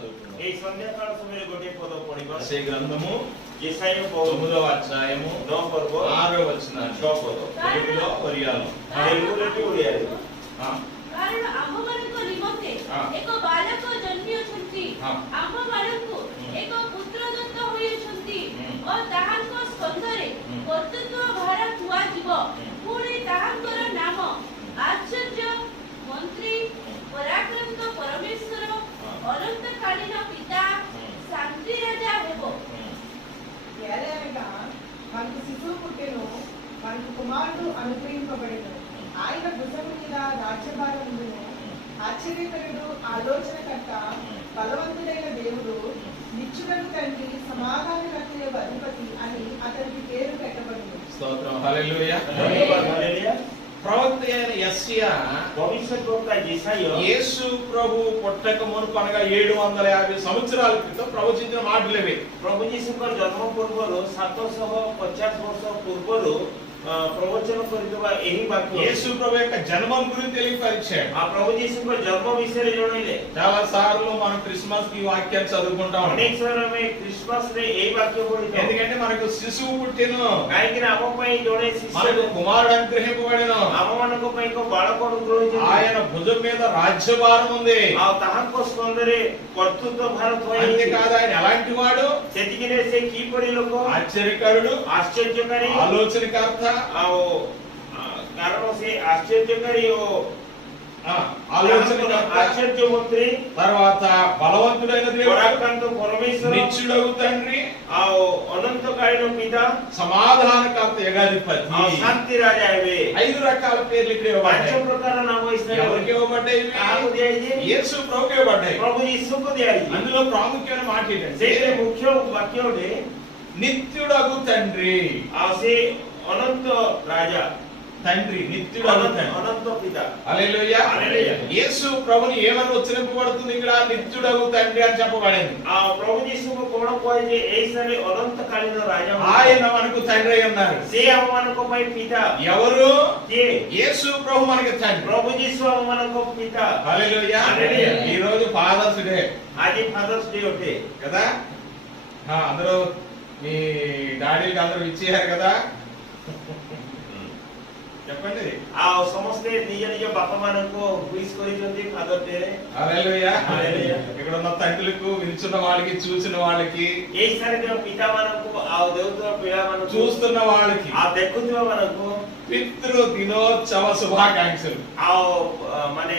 చదువుకున్నాం. এই সন্ধ্যাকাଳ ସମୟରେ ଗୋଟିଏ ପଦ ପଢିବା। యెషయా గ్రంథము యెషయా 9వ అధ్యాయము 9 పర్ବ 6వ వచనం. 6 ପଦ తెలుగులో ఒరియాలో. ତେଲୁଗୁରେ ବି ଓଡ଼ିଆରେ। କାରଣ ଆମ୍ଭମାନଙ୍କ ନିମନ୍ତେ ଏକ ବାଳକ ଜନ୍ମିଅଛନ୍ତି, ଆମ୍ଭମାନଙ୍କୁ ଏକ ପୁତ୍ର ଦତ୍ତ ହୋଇଅଛନ୍ତି ଓ ତାହାଙ୍କ ସ୍କନ୍ଧରେ କର୍ତ୍ତୃତ୍ୱ ଭାର କୁହାଯିବ। ପୁଣି ତାହାଙ୍କର ନାମ ଆଶ୍ଚର୍ଯ୍ୟ, ମନ୍ତ୍ରୀ, ପରାକ୍ରାନ୍ତ ପରମେଶ୍ୱର, ଅନନ୍ତକାଳୀନ ପିତା, ଶାନ୍ତି ରାଜା ହେବ। ఏలయనగా మనకు శిశువు పుట్టెను, మనకు కుమారుడు అనుగ్రహింపబడెను, ఆయన భుజము మీద రాజ్యభారం ఉండును. ఆశ్చర్యకరుడు, ఆలోచనకర్త, బలవంతుడైన దేవుడు, నిత్యుడగు తండ్రి, సమాధానకర్తయగు అధిపతి అని అతనికి పేరు పెట్టబడును. స్తోత్రం. హల్లెలూయా. ଧନ୍ୟବାଦ ହାଲେଲୁୟା। ప్రవక్త అయిన యెషయా భవిష్యత్ వక్త యెషయా యేసు ప్రభు పుట్టక మునుపు అనగా 750 సంవత్సరాల క్రితం ప్రవచించిన మాటలేవి. ପ୍ରଭୁ ଯୀଶୁଙ୍କର ଜନ୍ମ ପୂର୍ବରୁ 750 ବର୍ଷ ପୂର୍ବରୁ ପ୍ରବଚନ କରିଥିବା ଏହି ବାକ୍ୟ యేసు ప్రభు యొక్క జన్మం గురించి తెలియపరిచాడు. ఆ ప్రభు ଯୀଶୁଙ୍କ ଜନ୍ମ ବିଷୟରେ ଜଣାଇଲେ। చాలా సార్లు మనం క్రిస్మస్ కి వాక్యాన్ని చదువుకుంటాం. ଅନେକ ସମୟ ଆମେ ଖ୍ରୀଷ୍ଟମାସ ରେ ଏହି ବାକ୍ୟ ପଢିଥାଉ। ఎందుకంటే మనకు శిశువు పుట్టెను, କାହିଁକି ନା ଆମ ପାଇଁ ଜଣେ మనకు ଶିଶୁ, కుమారుడు అనుగ్రహింపబడెను, ଆମମାନଙ୍କ ପାଇଁ ଏକ ବାଳକ ଅନୁଗ୍ରହ ఆయన భుజం మీద రాజ్యభారం ఉంది. ଆଉ ତାହାଙ୍କ ସ୍କନ୍ଧରେ କର୍ତ୍ତୃତ୍ୱ ଭାର ଥୁଆହେଇଛି। అంతేకాదు ఆయన ఎలాంటి వాడు? ସେତିକିରେ ସେ କିପରି ଲୋକ, ఆశ్చర్యకరుడు, ଆଶ୍ଚର୍ଯ୍ୟକାରୀ ఆలోచనకర్త, ଆଉ କାରଣ ସେ ଆଶ୍ଚର୍ଯ୍ୟକାରୀ ଓ ఆలోచనకర్త, ఆశ్చర్య మంత్రి, తర్వాత బలవంతుడైన దేవుడు, పరాక్రాంత పరమేశ్వర, నిత్యుడగు తండ్రి, ଆଉ ଅନନ୍ତକାଳୀନ ପିତା, సమాధానకర్త, ఏకాధిపతి, ଆଉ ଶାନ୍ତି రాజా ହେବେ। 5 రకాల పేర్లు ఇక్కడ ପାଞ୍ଚ ఇవ్వబడ్డాయి. ପ୍ରକାର ନାମ ଇସ୍ରାଏଲ ఎవరికి ఇవ్వబడ్డాయి? କାହାକୁ ଦିଆଯାଇଛି? యేసు ప్రభువుకి ఇవ్వబడ్డాయి. ପ୍ରଭୁ ଯୀଶୁଙ୍କୁ ଦିଆଯାଇଛି। అందులో ప్రాముఖ్యమైన మాట ఏంటంటే ସେଇଥିରେ ମୁଖ୍ୟ ବାକ୍ୟ ଗୋଟେ నిత్యుడగు తండ్రి. ଆଉ ସେ ଅନନ୍ତ ରାଜା, తండ్రి, నిత్యుడగు తండ్రి. ଅନନ୍ତ ପିତା। హల్లెలూయా. హల్లెలూయా. యేసు ప్రభుని ఏమని ఉచ్చరింపబడుతుంది? ఇక్కడ నిత్యుడగు తండ్రి అని చెప్పబడింది. ଆଉ ପ୍ରଭୁ ଯୀଶୁଙ୍କୁ କଣ କୁହାଯାଇଛି? ଏଇ ସାରେ ଅନନ୍ତକାଳୀନ ରାଜା, ఆయన మనకు తండ్రి అయి ఉన్నారు. ସେ ଆମମାନଙ୍କ ପାଇଁ ପିତା। ఎవరు? କିଏ? యేసు ప్రభు మనకి తండ్రి. ପ୍ରଭୁ ଯୀଶୁ ଆମମାନଙ୍କ ପିତା। హల్లెలూయా. హల్లెలూయా. ఈ రోజు ఫాదర్స్ డే ଆଜି ଫାଦର୍ସ ଡେ ଅଟେ కదా. అందరూ మీ డాడీకి అందరూ ఇచ్చేయారు కదా. చెప్పండి. ଆଉ ସମସ୍ତେ ନିଜ ନିଜ ବାପା ମାନଙ୍କୁ ୱିଶ୍ କରିଛନ୍ତି ଫାଦର ଡେ ରେ। హల్లెలూయా. హల్లెలూయా. ఇక్కడ ఉన్న తండ్రులకు, వినుచున్న వాళ్ళకి, చూసిన వాళ్ళకి, ଏଇ ସାରେ ଥିବା ପିତା ମାନଙ୍କୁ ଆଉ ଦେଉଥିବା ପିଲାମାନଙ୍କୁ, చూస్తున్న వాళ్ళకి ଆଉ ଦେଖୁଥିବା ମାନଙ୍କୁ పితృ దినోత్సవ శుభాకాంక్షలు. ଆଉ ମାନେ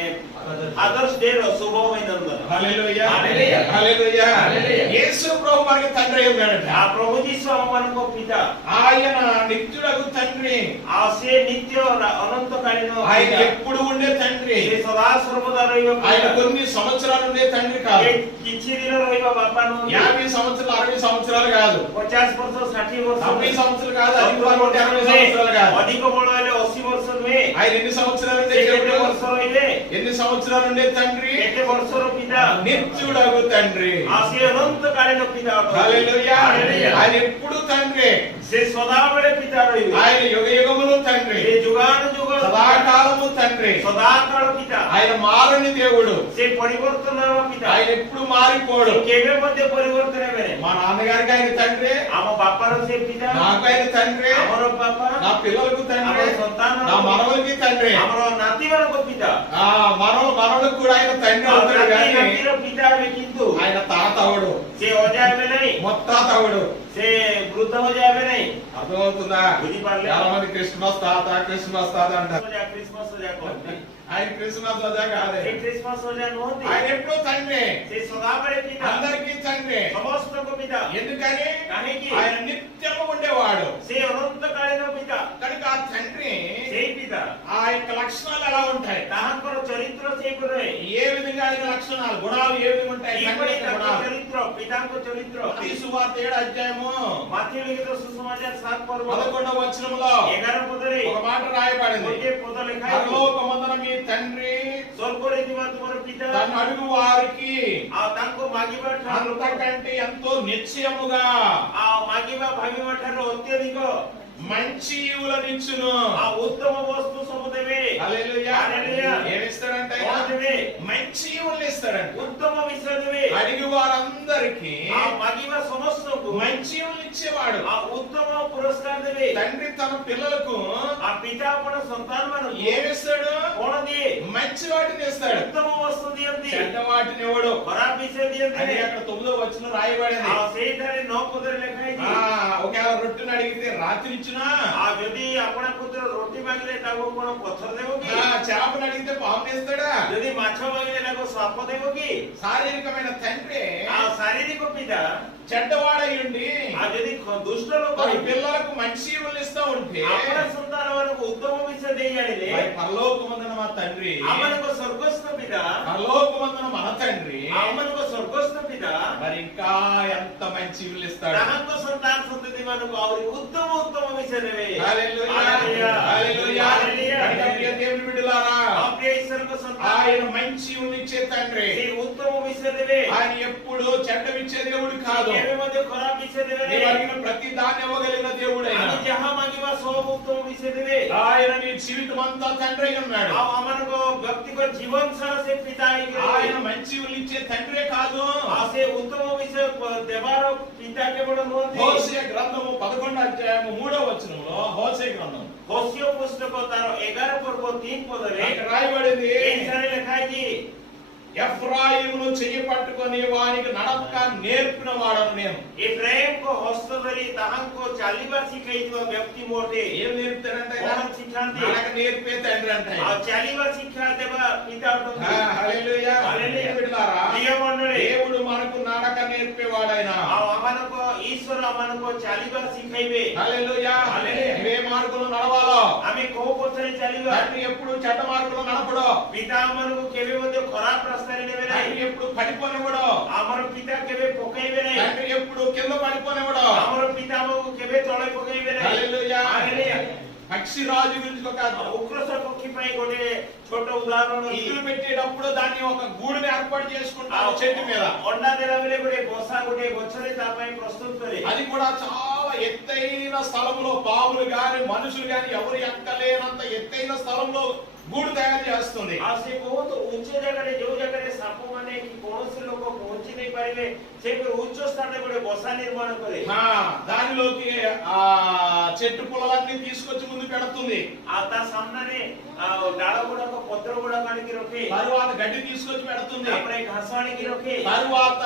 ఫాదర్స్ డే ର శుభ అభినందన। హల్లెలూయా. హల్లెలూయా. హల్లెలూయా. హల్లెలూయా. యేసు ప్రభు మనకి తండ్రి అయి ఉన్నాడట. ఆ ప్రభు ଯୀଶୁ ଆମମାନଙ୍କ ପିତା। ఆయన నిత్యుడగు తండ్రి. ଆଉ ସେ ନିତ୍ୟ ଅନନ୍ତକାଳୀନ ఆయన ପିତା। ఎప్పుడు ఉండే తండ్రి. ସେ ସଦା ସର୍ବଦା ରହିବା ఆయన ପିତା। కొన్ని సంవత్సరాలు ఉండే తండ్రి కాదు. ସେ କିଛି ଦିନ ରହିବା ବାପା ନୁହନ୍ତି। 50 సంవత్సరాలు, 60 సంవత్సరాలు కాదు. 50 ବର୍ଷ 60 ବର୍ଷ 70 సంవత్సరాలు కాదు. అధిక బలం ఉంటే 60 సంవత్సరాలు కాదు. ଅଧିକ ବଳ ହେଲେ 80 ବର୍ଷ ନୁହେଁ। ఆయన ఎన్ని సంవత్సరాలు ఉండే ସେ କେତେ దేవుడు? ବର୍ଷ ରହିଲେ? ఎన్ని సంవత్సరాలు ఉండే తండ్రి? କେତେ ବର୍ଷର ପିତା? నిత్యుడగు తండ్రి. ଆଉ ସେ ଅନନ୍ତକାଳୀନ ପିତା ଅଟନ୍ତି। హల్లెలూయా. హల్లెలూయా। ఆయన ఎప్పుడు తండ్రి. ସେ ସଦାବେଳେ ପିତା ରହିବେ। ఆయన యుగ యుగములు తండ్రి. ସେ ଯୁଗାନୁଯୁଗ సదాకాలము తండ్రి. ସଦାକାଳ ପିତା। ఆయన మారని దేవుడు. ସେ ପରିବର୍ତ୍ତନ ହେବା ପିତା। ఆయన ఎప్పుడు మారిపోడు. ସେ କେବେ ମଧ୍ୟ ପରିବର୍ତ୍ତନ ହେବେ ନାହିଁ। మా నాన్నగారికి ఆయన తండ్రి, ଆମ ବାପାର ସେ ପିତା, నాకు ఆయన తండ్రి, ଆମର ବାପା, నా పిల్లలకు తండ్రి, ଆମର ସନ୍ତାନ, నా మనవలకి తండ్రి, ଆମର ନାତିମାନଙ୍କ ପିତା। మనవలకు కూడా ఆయన తండ్రి ଆଉ అవుతాడు ନାତି కానీ ନାତିର ପିତା ହେବେ, କିନ୍ତୁ ఆయన తాత అవడు, ସେ ଅଜା ହେବେ ନାହିଁ। ముత్తాత అవడు. ସେ ବୃଦ୍ଧ ଅଜା ହେବେ ନାହିଁ। అర్థమవుతుందా? ବୁଝିପାରିଲେ? చాలా మంది క్రిస్మస్ తాత క్రిస్మస్ తాత అంటారు. ଅଜା କ୍ରିସମସ୍ ଅଜା କହନ୍ତି। ఆయన క్రిస్మస్ అదా కాదే. ସେ କ୍ରିସମସ୍ ଅଜା ନୁହନ୍ତି। ఆయన ఎప్పుడూ తండ్రి, ସେ సదాବେଳେ పిତା, అందరికీ తండ్రి. ସମସ୍ତଙ୍କ ପିତା। ఎందుకని? କାହିଁକି? ఆయన నిత్యము ఉండేవాడు ସେ ଅନନ୍ତକାଳୀନ ପିତା। కనుక ఆ తండ్రి ସେଇ పిତା, ఆ యొక్క లక్షణాలు ఎలా ఉంటాయి? ତାହାଙ୍କର ଚରିତ୍ର ସେହିପରି ରହେ। ఏ విధంగా ఆయన లక్షణాలు, గుణాలు ఏ విధంగా ఉంటాయి? తండ్రి କିପରି యొక్క ତାଙ୍କ గుణాలు. ଚରିତ୍ର, ପିତାଙ୍କ ଚରିତ୍ର। మత్తయి సువార్త 7వ అధ్యాయము ମାଥିଉ ଲିଖିତ ସୁସମାଚାର 7 ପର୍ବ 11వ వచనములో 11 ପଦରେ ఒక మాట రాయబడింది. ଗୋଟିଏ పଦ ଲେଖା ହେଇଛି। పరలోకమందున మీ తండ్రి ସ୍ୱର୍ଗରେ ଥିବା ତୁମର ପିତା తన అడుగు వారికి ଆଉ ତାଙ୍କୁ ମାଗିବା ଠାରୁ, అంతకంటే ఎంతో నిశ్చయముగా ଆଉ ମାଗିବା ଭାବିବା ଠାରୁ ଅତ୍ୟଧିକ మంచి ఈవులనిచ్చును. ଆଉ ଉତ୍ତମ ବସ୍ତୁ ସବୁ ଦେବେ। హల్లెలూయా. హల్లెలూయా. ఏమిస్తాడంటే କଣ ఆమె మంచి ఈవుల్ని ఇస్తాడంట. ఉత్తమ విషయమే అడిగి వారందరికీ ఆ మగిమ సమస్తకు మంచి ఈవుల్ని ఇచ్చేవాడు. ఆ ఉత్తమ పురస్కార దేవే తండ్రి తన పిల్లలకు ఆ పితా మన సంతానమను ఏమిస్తాడు? కోణది మంచి వాటిని ఇస్తాడు, ఉత్తమ వస్తు దియంతి చెడ్డ వాటిని ఇవ్వడు. ఖరాబ్ విషయ దియంతి అది అక్కడ 9వ వచనం రాయబడింది. ఆ సేయితారే నో కుదర లేఖాయిది ఒకవేళ రొట్టెని అడిగితే రాత్రి ఇచ్చినా, ఆ যদি আপনা পুত্র রুটি মাগিলে তাকে কোন পথর দেব কি చేపను అడిగితే పాము ఇస్తాడా? যদি মাছ মাগিলে তাকে সাপ দেব কি శారీరకమైన తండ్రి ఆ శారీరక పిత చెడ్డవాడయ్యుండి ఆ যদি దుష్ట లోక తన పిల్లలకు మంచి ఈవుల్ని ఇస్తా ఉంటే, আপন సంతాన వరకు ఉత్తమ విషయ దేయాలి మరి పరలోకమందున మా తండ్రి, అమనకు స్వర్గస్థ పిత పరలోకమందున మన తండ్రి అమనకు స్వర్గస్థ పిత మరి ఇంకా ఎంత మంచి ఈవుల్ని ఇస్తాడు. తనకు సంతాన సంతతి మనకు అవరి ఉత్తమ ఉత్తమ విషయ దేవే హల్లెలూయా, హల్లెలూయా, హల్లెలూయా. హల్లెలూయా. కనుక ప్రియ దేవుని బిడ్డలారా, ఆ ప్రియ ఈశ్వరుకు సంతాన ఆయన మంచి ఈవుల్ని ఇచ్చే తండ్రి. ఈ ఉత్తమ విషయ దేవే ఆయన ఎప్పుడు చెడ్డవిచ్చే దేవుడు కాదు. ఏమే మధ్య ఖరాబ్ విషయ దేవే నీవు అడిగిన ప్రతి దాన్ని ఇవ్వగలిగిన దేవుడైన আমি যাহা মাগিবা সব উত্তম বিষয় দেবে ఆయన నీ జీవితం అంతా తండ్రి అయి ఉన్నాడు. ఆ మనకు వ్యక్తిగత జీవన సార సే పితా ఆయన మంచి ఈవుల్ని ఇచ్చే తండ్రే కాదు, ఆసే ఉత్తమ విషయ దేవార పితా కేవଳ ନୁହନ୍ତି హోషేయ గ్రంథము 11వ అధ్యాయము 3వ వచనంలో, హోషేయ గ్రంథం ହୋସିୟ ପୁସ୍ତକ ତାର 11 ପର୍ବ 3 ପଦରେ ఇక్కడ రాయబడింది, ଏହି ସାରେ ଲେଖା ହେଇଛି ఎఫ్రాయిమును చెయ్యి పట్టుకొని వానికి నడక నేర్పిన వాడను నేను. ଏଫ୍ରାଇମଙ୍କ ହସ୍ତ ଧରି ତାହାଙ୍କୁ ଚାଲିବା ଶିଖାଇଥିବା ବ୍ୟକ୍ତି ମୁଁ ଅଟେ ఏం నేర్పుతాడంటే ఆయన? କଣ ଶିଖାନ୍ତି నడక నేర్పే తండ్రి అంటే ఆయన. ଆଉ ଚାଲିବା ଶିକ୍ଷା ଦେବା ପିତା ଅଟନ୍ତି హల్లెలూయా. హల్లెలూయా. బిడ్డలారా, ప్రియ మండଳୀ దేవుడు మనకు నడక నేర్పేవాడైనా. ଆଉ ଆମମାନଙ୍କ ଈଶ୍ୱର ଆମମାନଙ୍କୁ ଚାଲିବା ଶିଖାଇବେ హల్లెలూయా. హల్లెలూయా. ఏ మార్గంలో నడవాలో ଆମେ କୋଉ ପଥରେ ଚାଲିବା తండ్రి ఎప్పుడు చెడ్డ మార్గంలో నడపడు. ପିତା ଆମମାନଙ୍କୁ କେବେ ମଧ୍ୟ ଖରାପ ରାସ୍ତାରେ ନେବେ ନାହିଁ తండ్రి ఎప్పుడు పడిపోనివ్వడు. ଆମର ପିତା କେବେ ପକେଇବେ ନାହିଁ తండ్రి ఎప్పుడు కింద పడిపోనివ్వడు. ଆମର ପିତା ଆମକୁ କେବେ ତଳେ ପକେଇବେ ନାହିଁ హల్లెలూయా. హల్లెలూయా. పక్షి రాజు గురించి ఒక ఉగ్రస పక్షి పై ଗୋଟେ ଛୋଟ ଉଦାହରଣ ଅଛି। ఇల్లు పెట్టేటప్పుడు దాన్ని ఒక గూడుని ఏర్పాటు చేసుకుంటారు చెట్టు మీద. ଅଣ୍ଡା ଦେଲା ବେଳେ ଗୋଟେ ବସା ଗୋଟେ ଗଛରେ ତା ପାଇଁ ପ୍ରସ୍ତୁତ କରେ అది కూడా చాలా ఎత్తైన స్థలంలో పాములు గాని మనుషులు గాని ఎవరు ఎక్కలేనంత ఎత్తైన స్థలంలో గూడు తయారు చేస్తుంది. ଆଉ ସେ ବହୁତ ଉଚ୍ଚ ଜାଗାରେ ଯୋଉ ଜାଗାରେ ସାପ ମାନେ କି କୌଣସି ଲୋକ ପହଞ୍ଚି ନେଇ ପାରିବେ ସେପରି ଉଚ୍ଚ ସ୍ଥାନରେ ଗୋଟେ ବସା ନିର୍ମାଣ କରେ దానిలోకి ఆ చెట్టు పొలాలన్నీ తీసుకొచ్చి ముందు పెడుతుంది. ଆଉ ତା ସାମ୍ନାରେ ଡାଳ ଗୁଡାକ ପତ୍ର ଗୁଡାକ ଆଣିକି ରଖେ తరువాత గడ్డి తీసుకొచ్చి పెడుతుంది. ତାପରେ ଘାସ ଆଣିକି ରଖେ తరువాత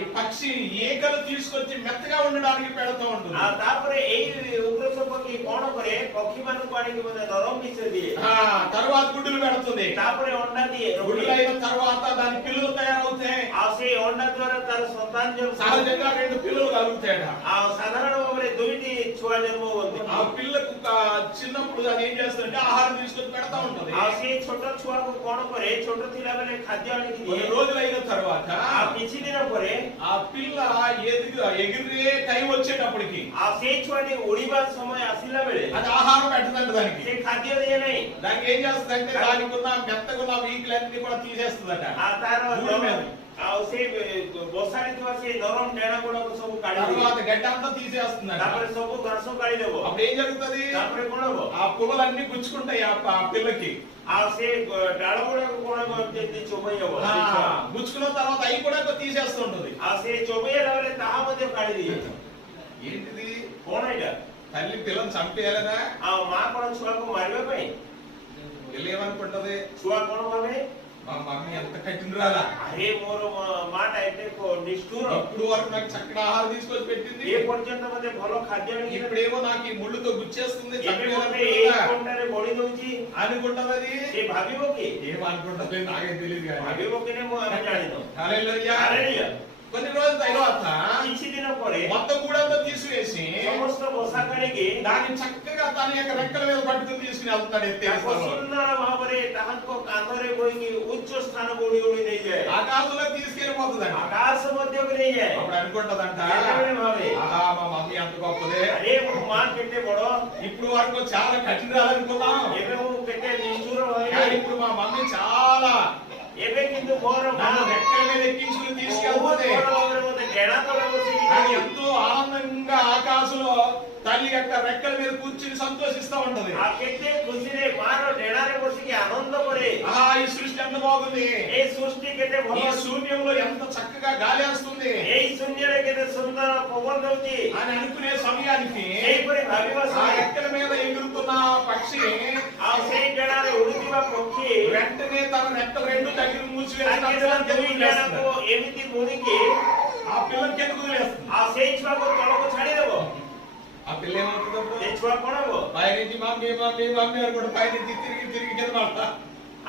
ఈ పక్షి ఈకలు తీసుకొచ్చి మెత్తగా ఉండడానికి పెడుతూ ఉంటుంది. ଆଉ ତାପରେ ଏଇ ଉଗ୍ରସ ପକ୍ଷୀ କଣ କରେ ପକ୍ଷୀ ମାନଙ୍କୁ ଆଣିକି ମଧ୍ୟ ନରମ ବିଷ ଦିଏ తరువాత గుడ్డులు పెడుతుంది. ତାପରେ ଅଣ୍ଡା ଦିଏ గుడ్డులు అయిన తర్వాత దాని పిల్లలు తయారవుతాయి. ଆଉ ସେଇ ଅଣ୍ଡା ଦ୍ୱାରା ତାର ସନ୍ତାନ ଜନ୍ମ సహజంగా 2 పిల్లలు కలుగుతాయట. ଆଉ ସାଧାରଣ ଭାବରେ ଦୁଇଟି ଛୁଆ ଜନ୍ମ ହୁଅନ୍ତି ఆ పిల్లకు చిన్నప్పుడు అది ఏం చేస్తుందంటే ఆహారం తీసుకొచ్చి పెడతా ఉంటది. ଆଉ ସେଇ ଛୋଟ ଛୁଆକୁ କଣ କରେ ଛୋଟ ଥିଲା ବେଳେ ଖାଦ୍ୟ ଆଣିକି కొన్ని ଦିଏ రోజులు అయిన తర్వాత ଆଉ କିଛି ଦିନ ପରେ ఆ పిల్ల ఎగిరే టైం వచ్చేటప్పటికి ଆଉ ସେଇ ଛୁଆଟି ଉଡିବା ସମୟ ଆସିଲା ବେଳେ అది ఆహారం పెట్టదంట దానికి. ସେ ଖାଦ୍ୟ ଦିଏ ନାହିଁ దానికి ఏం చేస్తుందంటే దానికి ఉన్న మెత్తగున్న వీకులన్నీ కూడా తీసేస్తుందట. ଆଉ ତାର భూమి మీద. ଆଉ ସେଇ ବସାରେ ଥିବା ସେଇ ନରମ ଡେଣା ଗୁଡାକ ସବୁ କାଢି తర్వాత గడ్డి అంతా తీసేస్తుందట. ତାପରେ ସବୁ ଘାସ କାଢି ଦେବ అప్పుడు ఏం జరుగుతుంది? ତାପରେ କଣ ହବ ఆ పుల్లలన్నీ గుచ్చుకుంటాయి ఆ పిల్లకి. ଆଉ ସେ ଡାଳ ଗୁଡାକ କଣ ହବ ଯେମିତି ଚୋବେଇ ହବ గుచ్చుకున్న తర్వాత అవి కూడా తీసేస్తుంటది. ଆଉ ସେ ଚୋବେଇଲା ବେଳେ ତାହା ମଧ୍ୟ କାଢି ଦିଏ ఏంటిది? କଣ ଏଇଟା తల్లి పిల్లని చంపేయాలదా? ଆଉ ମା କଣ ଛୁଆକୁ ମାରିବା ପାଇଁ పిల్ల ఏమనుకుంటది? ଛୁଆ କଣ ଭାବେ మా మమ్మీ ఎంత కఠినరాలా, అరే ମୋର ମା ଟା ଏତେ ନିଷ୍ଠୁର ఇప్పుడు వరకు నాకు చక్కటి ఆహారం తీసుకొచ్చి పెట్టింది, ଏ పର୍ଯ୍ୟନ୍ତ ମତେ ଭଲ ଖାଦ୍ୟ ଆଣିକି ఇప్పుడేమో నాకు ఈ ముళ్ళుతో గుచ్చేస్తుంది ଏବେ ମତେ ଏଇ କଣ୍ଟାରେ ବଳି ଦଉଛି అనుకుంటది. ସେ ଭାବିବ କି ఏమనుకుంటది నాకేం తెలియదు కానీ. ଭାବିବ କି ନାହିଁ ମୁଁ ଆମେ ଜାଣିନୁ హల్లెలూయా. హల్లెలూయా కొన్ని రోజుల తర్వాత କିଛି ଦିନ ପରେ మొత్తం గూడంతా తీసివేసి ସମସ୍ତ ବସା କାଢିକି దాన్ని చక్కగా తన యొక్క రెక్కల మీద పట్టుకుని తీసుకుని వెళ్తాడు ତାକୁ ఎత్తేస్తాడు. ସୁନ୍ଦର ଭାବରେ ତାହାଙ୍କ କାନ୍ଧରେ ବୋହିକି ଉଚ୍ଚ ସ୍ଥାନକୁ ଉଡି ଉଡି ନେଇଯାଏ ఆకాశంలో తీసుకెళ్ళిపోతుందంట. ଆକାଶ ମଧ୍ୟକୁ ନେଇଯାଏ అప్పుడు అనుకుంటదంట, ସେତେବେଳେ ଭାବେ ఆహా మా మమ్మీ అంత గొప్పదే, అరే ମୋ ମା କେତେ ବଡ ఇప్పుడు వరకు చాలా కఠినరాలనుకున్నాం ଏବେ ମୁଁ କେତେ ନିଷ୍ଠୁର కానీ ଭାବେ ఇప్పుడు మా మమ్మీ చాలా ଏବେ କିନ୍ତୁ ମୋର ମା నన్ను రెక్కల మీద ఎక్కించుకుని ବହୁତ తీసుకెళ్ళిపోతే ବଡ ଭାବରେ ମତେ ଡେଣା ତଳେ ବସିକି నాకు ఎంతో ఆనందంగా ఆకాశంలో తల్లి యొక్క రెక్కల మీద కూర్చుని సంతోషిస్తా ఉంటది. ଆଉ କେତେ ଖୁସିରେ ମାର ଡେଣାରେ ବସିକି ଆନନ୍ଦ କରେ ఆహా ఈ బాగుంది, এই সৃষ্টি কেতে ఈ ভাল శూన్యంలో ఎంత చక్కగా గాలేస్తుంది এই শূন্যরে কেতে সুন্দর পবন দଉଛି అని అనుకునే సమయానికి সেইপରି ভাবিବା ఆ ସମୟ రెక్కల మీద ఎగురుతున్న ఆ పక్షి ଆଉ ସେଇ ଡେଣାରେ ଉଡୁଥିବା ପକ୍ଷୀ వెంటనే తన రెక్కలు రెండు దగ్గర మూసివేసి ତାଙ୍କର ଦୁଇ ଡେଣାକୁ ଏମିତି ମୋଡ଼ିକି ఆ పిల్లకి ఎందుకు వదిలేస్తుంది? ଆଉ ସେଇ ଛୁଆକୁ ତଳକୁ ଛାଡିଦେବ। ఆ పిల్ల ఏమవుతుంది? ସେ ଛୁଆ କଣ ହବ? పైనుంచి మమ్మీ మమ్మీ మమ్మీ అనుకుంటే పైనుంచి తిరిగి తిరిగి కింద పడతా.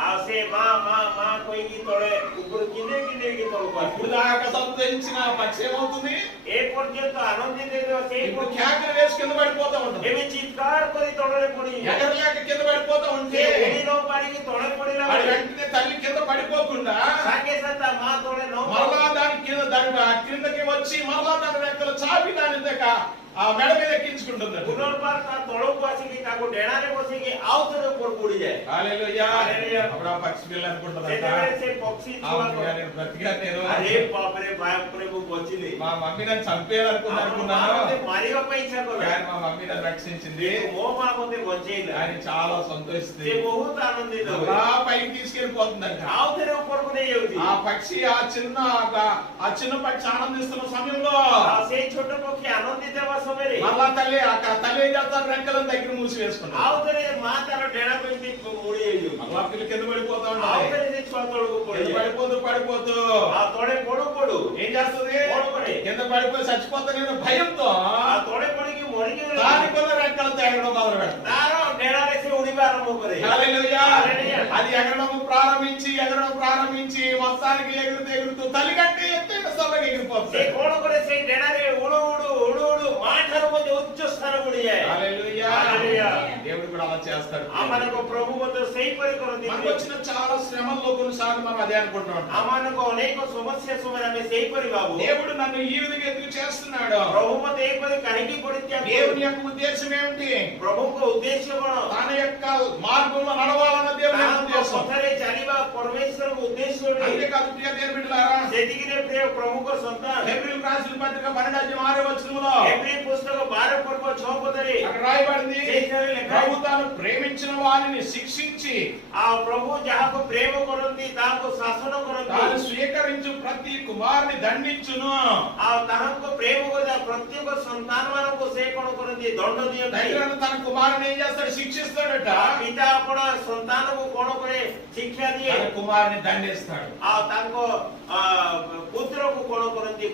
ଆଉ ସେ ମା ମା ମା କହିକି ତଳେ ଉପରୁ କିନେଇକି ନେଇକି ତଳକୁ ଆସିବ। ఇప్పుడు దాకా సంతరించిన ఆ పక్షి ఏమవుతుంది? ଏ ପର୍ଯ୍ୟନ୍ତ ଆନନ୍ଦିତ ହେଇଥିବା ସେଇ ఇప్పుడు ପକ୍ଷୀ కేకలు వేసి కింద పడిపోతా ఉంటుంది. ଏବେ ଚିତ୍କାର କରି ତଳରେ ପଡି ఎగరలేక కింద పడిపోతా ఉంటే ସେ ଉଡି ନ ପାରିକି ତଳେ ପଡିଲା వాడి ବେଳେ వెంటనే తల్లి కింద పడిపోకుండా ସାଙ୍ଗେ ସାଙ୍ଗେ ତା ମା ତଳେ ନ మరలా దాని క్రిందకి వచ్చి మరలా దాని రెక్కలు చాపి దాని దగ్గర ఆ మెడ మీద ఎక్కించుకుంటుంది. ପୁନର୍ବାର ତା ତଳକୁ ଆସିକି ତାକୁ ଡେଣାରେ ବସିକି ଆଉ ଥରେ ଉପରକୁ ଉଡିଯାଏ। హల్లెలూయా. హల్లెలూయా. అప్పుడు ఆ పక్షి పిల్ల అనుకుంటుందంట, ସେତେବେଳେ ସେ ପକ୍ଷୀ ଛୁଆ నేను బ్రతిగా నేను ଆରେ ବାପରେ ବାପରେ ମୁଁ ବଚିଲି। మా మమ్మీ నన్ను చంపేయాలనుకున్నాను, ମତେ ମାରିବା ପାଇଁ ଇଚ୍ଛା କଲା కానీ మా మమ్మీ నన్ను రక్షించింది. ମୋ ମା ମତେ ବଞ୍ଚେଇଲା। ఆయన చాలా సంతోషిస్తుంది. ସେ ବହୁତ ଆନନ୍ଦିତ ହୁଏ। అలా పైకి తీసుకెళ్ళిపోతుందంట. ଆଉ ଥରେ ଉପରକୁ ନେଇଯାଉଛି। ఆ పక్షి ఆ చిన్న పక్షి ఆనందిస్తున్న సమయంలో ଆଉ ସେଇ ଛୋଟ ପକ୍ଷୀ ଆନନ୍ଦିତ ହେବା ସମୟରେ మళ్ళా తల్లి తల్లి ఏం చేస్తారు? రెక్కలను దగ్గర మూసి వేసుకుంటారు. ଆଉ ଥରେ ମା ତାର ଡେଣାକୁ ଏମିତି ମୋଡି ହେଇଯାଉଛି। మళ్ళా పిల్ల కింద పడిపోతా ଆଉ ఉంటుంది. ଥରେ ସେ ଛୁଆ ତଳକୁ కింద ପଡିଯାଏ। పడిపోతూ పడిపోతూ ଆଉ ତଳେ ପଡୁ ପଡୁ ఏం చేస్తుంది? పడుకొని కింద పడిపోయి చచ్చిపోతా నేను భయంతో ଆଉ తଳେ పడిକି ମରିକି దానికున్న రెక్కలతో ఎగరడం మొదలు పెడతాను. ତାର ଡେଣାରେ ସେ ଉଡିବା ଆରମ୍ଭ କରେ। హల్లెలూయా. హల్లెలూయా. అది ఎగరడం ప్రారంభించి మొత్తానికి ఎగురుతూ తల్లి కంటే ఎత్తైన స్థలంలో ସେ ఎగిరిపోతుంది. କଣ କରେ ସେଇ ଡେଣାରେ ଉଡୁ ଉଡୁ ମା ଠାରୁ ମଧ୍ୟ ଉଚ୍ଚ ସ୍ଥାନ ଉଡିଯାଏ। హల్లెలూయా. హల్లెలూయా. దేవుడు కూడా అలా చేస్తాడు. ଆମମାନଙ୍କ ପ୍ରଭୁ ମଧ୍ୟ ସେହିପରି କରନ୍ତି। మనకు వచ్చిన చాలా శ్రమల్లో కొన్నిసార్లు మనం అదే అనుకుంటూ ఉంటాం. ଆମମାନଙ୍କ ଅନେକ ସମସ୍ୟା ସମୟରେ ଆମେ ସେହିପରି ଭାବୁ దేవుడు నన్ను ఈ విధంగా ఎందుకు చేస్తున్నాడు? ପ୍ରଭୁ ମୋତେ ଏହିପରି କାହିଁକି ପରିତ୍ୟାଗ దేవుని యొక్క ఉద్దేశం ఏమిటి? ପ୍ରଭୁଙ୍କ ଉଦ୍ଦେଶ୍ୟ କଣ? తన యొక్క మార్గంలో నడవాలన్న దేవుని యొక్క ତାଙ୍କ ఉద్దేశం. ପଥରେ ଚାଲିବା పరమేశ్వରଙ୍କ ఉద్దేଶ୍ୟ ଅଟେ। అంతేకాదు ప్రియ దేవుని బిడ్డలారా, ସେତିକିରେ ପ୍ରିୟ ପ୍ରଭୁଙ୍କ ସନ୍ତାନ హెబ్రీయులకు రాసిన పత్రిక 12:6 ଏପ୍ରିଲ పుస్తକ 12 ପର୍ବ 6 ପଦରେ అక్కడ రాయబడింది, ସେଇଠାରେ ଲେଖା ప్రభు తాను ప్రేమించిన వారిని శిక్షించి ଆଉ ପ୍ରଭୁ ଯାହାକୁ ପ୍ରେମ କରନ୍ତି ତାହାକୁ ଶାସନ తాను କରନ୍ତି స్వీకరించు ప్రతి కుమారుని దండించును. ଆଉ ତାହାଙ୍କୁ ପ୍ରେମ କରିବା ପ୍ରତ୍ୟେକ ସନ୍ତାନ ମାନଙ୍କୁ ସେ କଣ କରନ୍ତି? ଦଣ୍ଡ ଦିଅନ୍ତି। దగ్గర తన కుమారుని ఏం చేస్తాడు? శిక్షిస్తాడట. ପିତା ଆପଣ ସନ୍ତାନକୁ କଣ କରେ? ଶିକ୍ଷା ଦିଏ। తన కుమారుని దండిస్తాడు. ଆଉ ତାଙ୍କ ପୁତ୍ରକୁ କଣ କରନ୍ତି?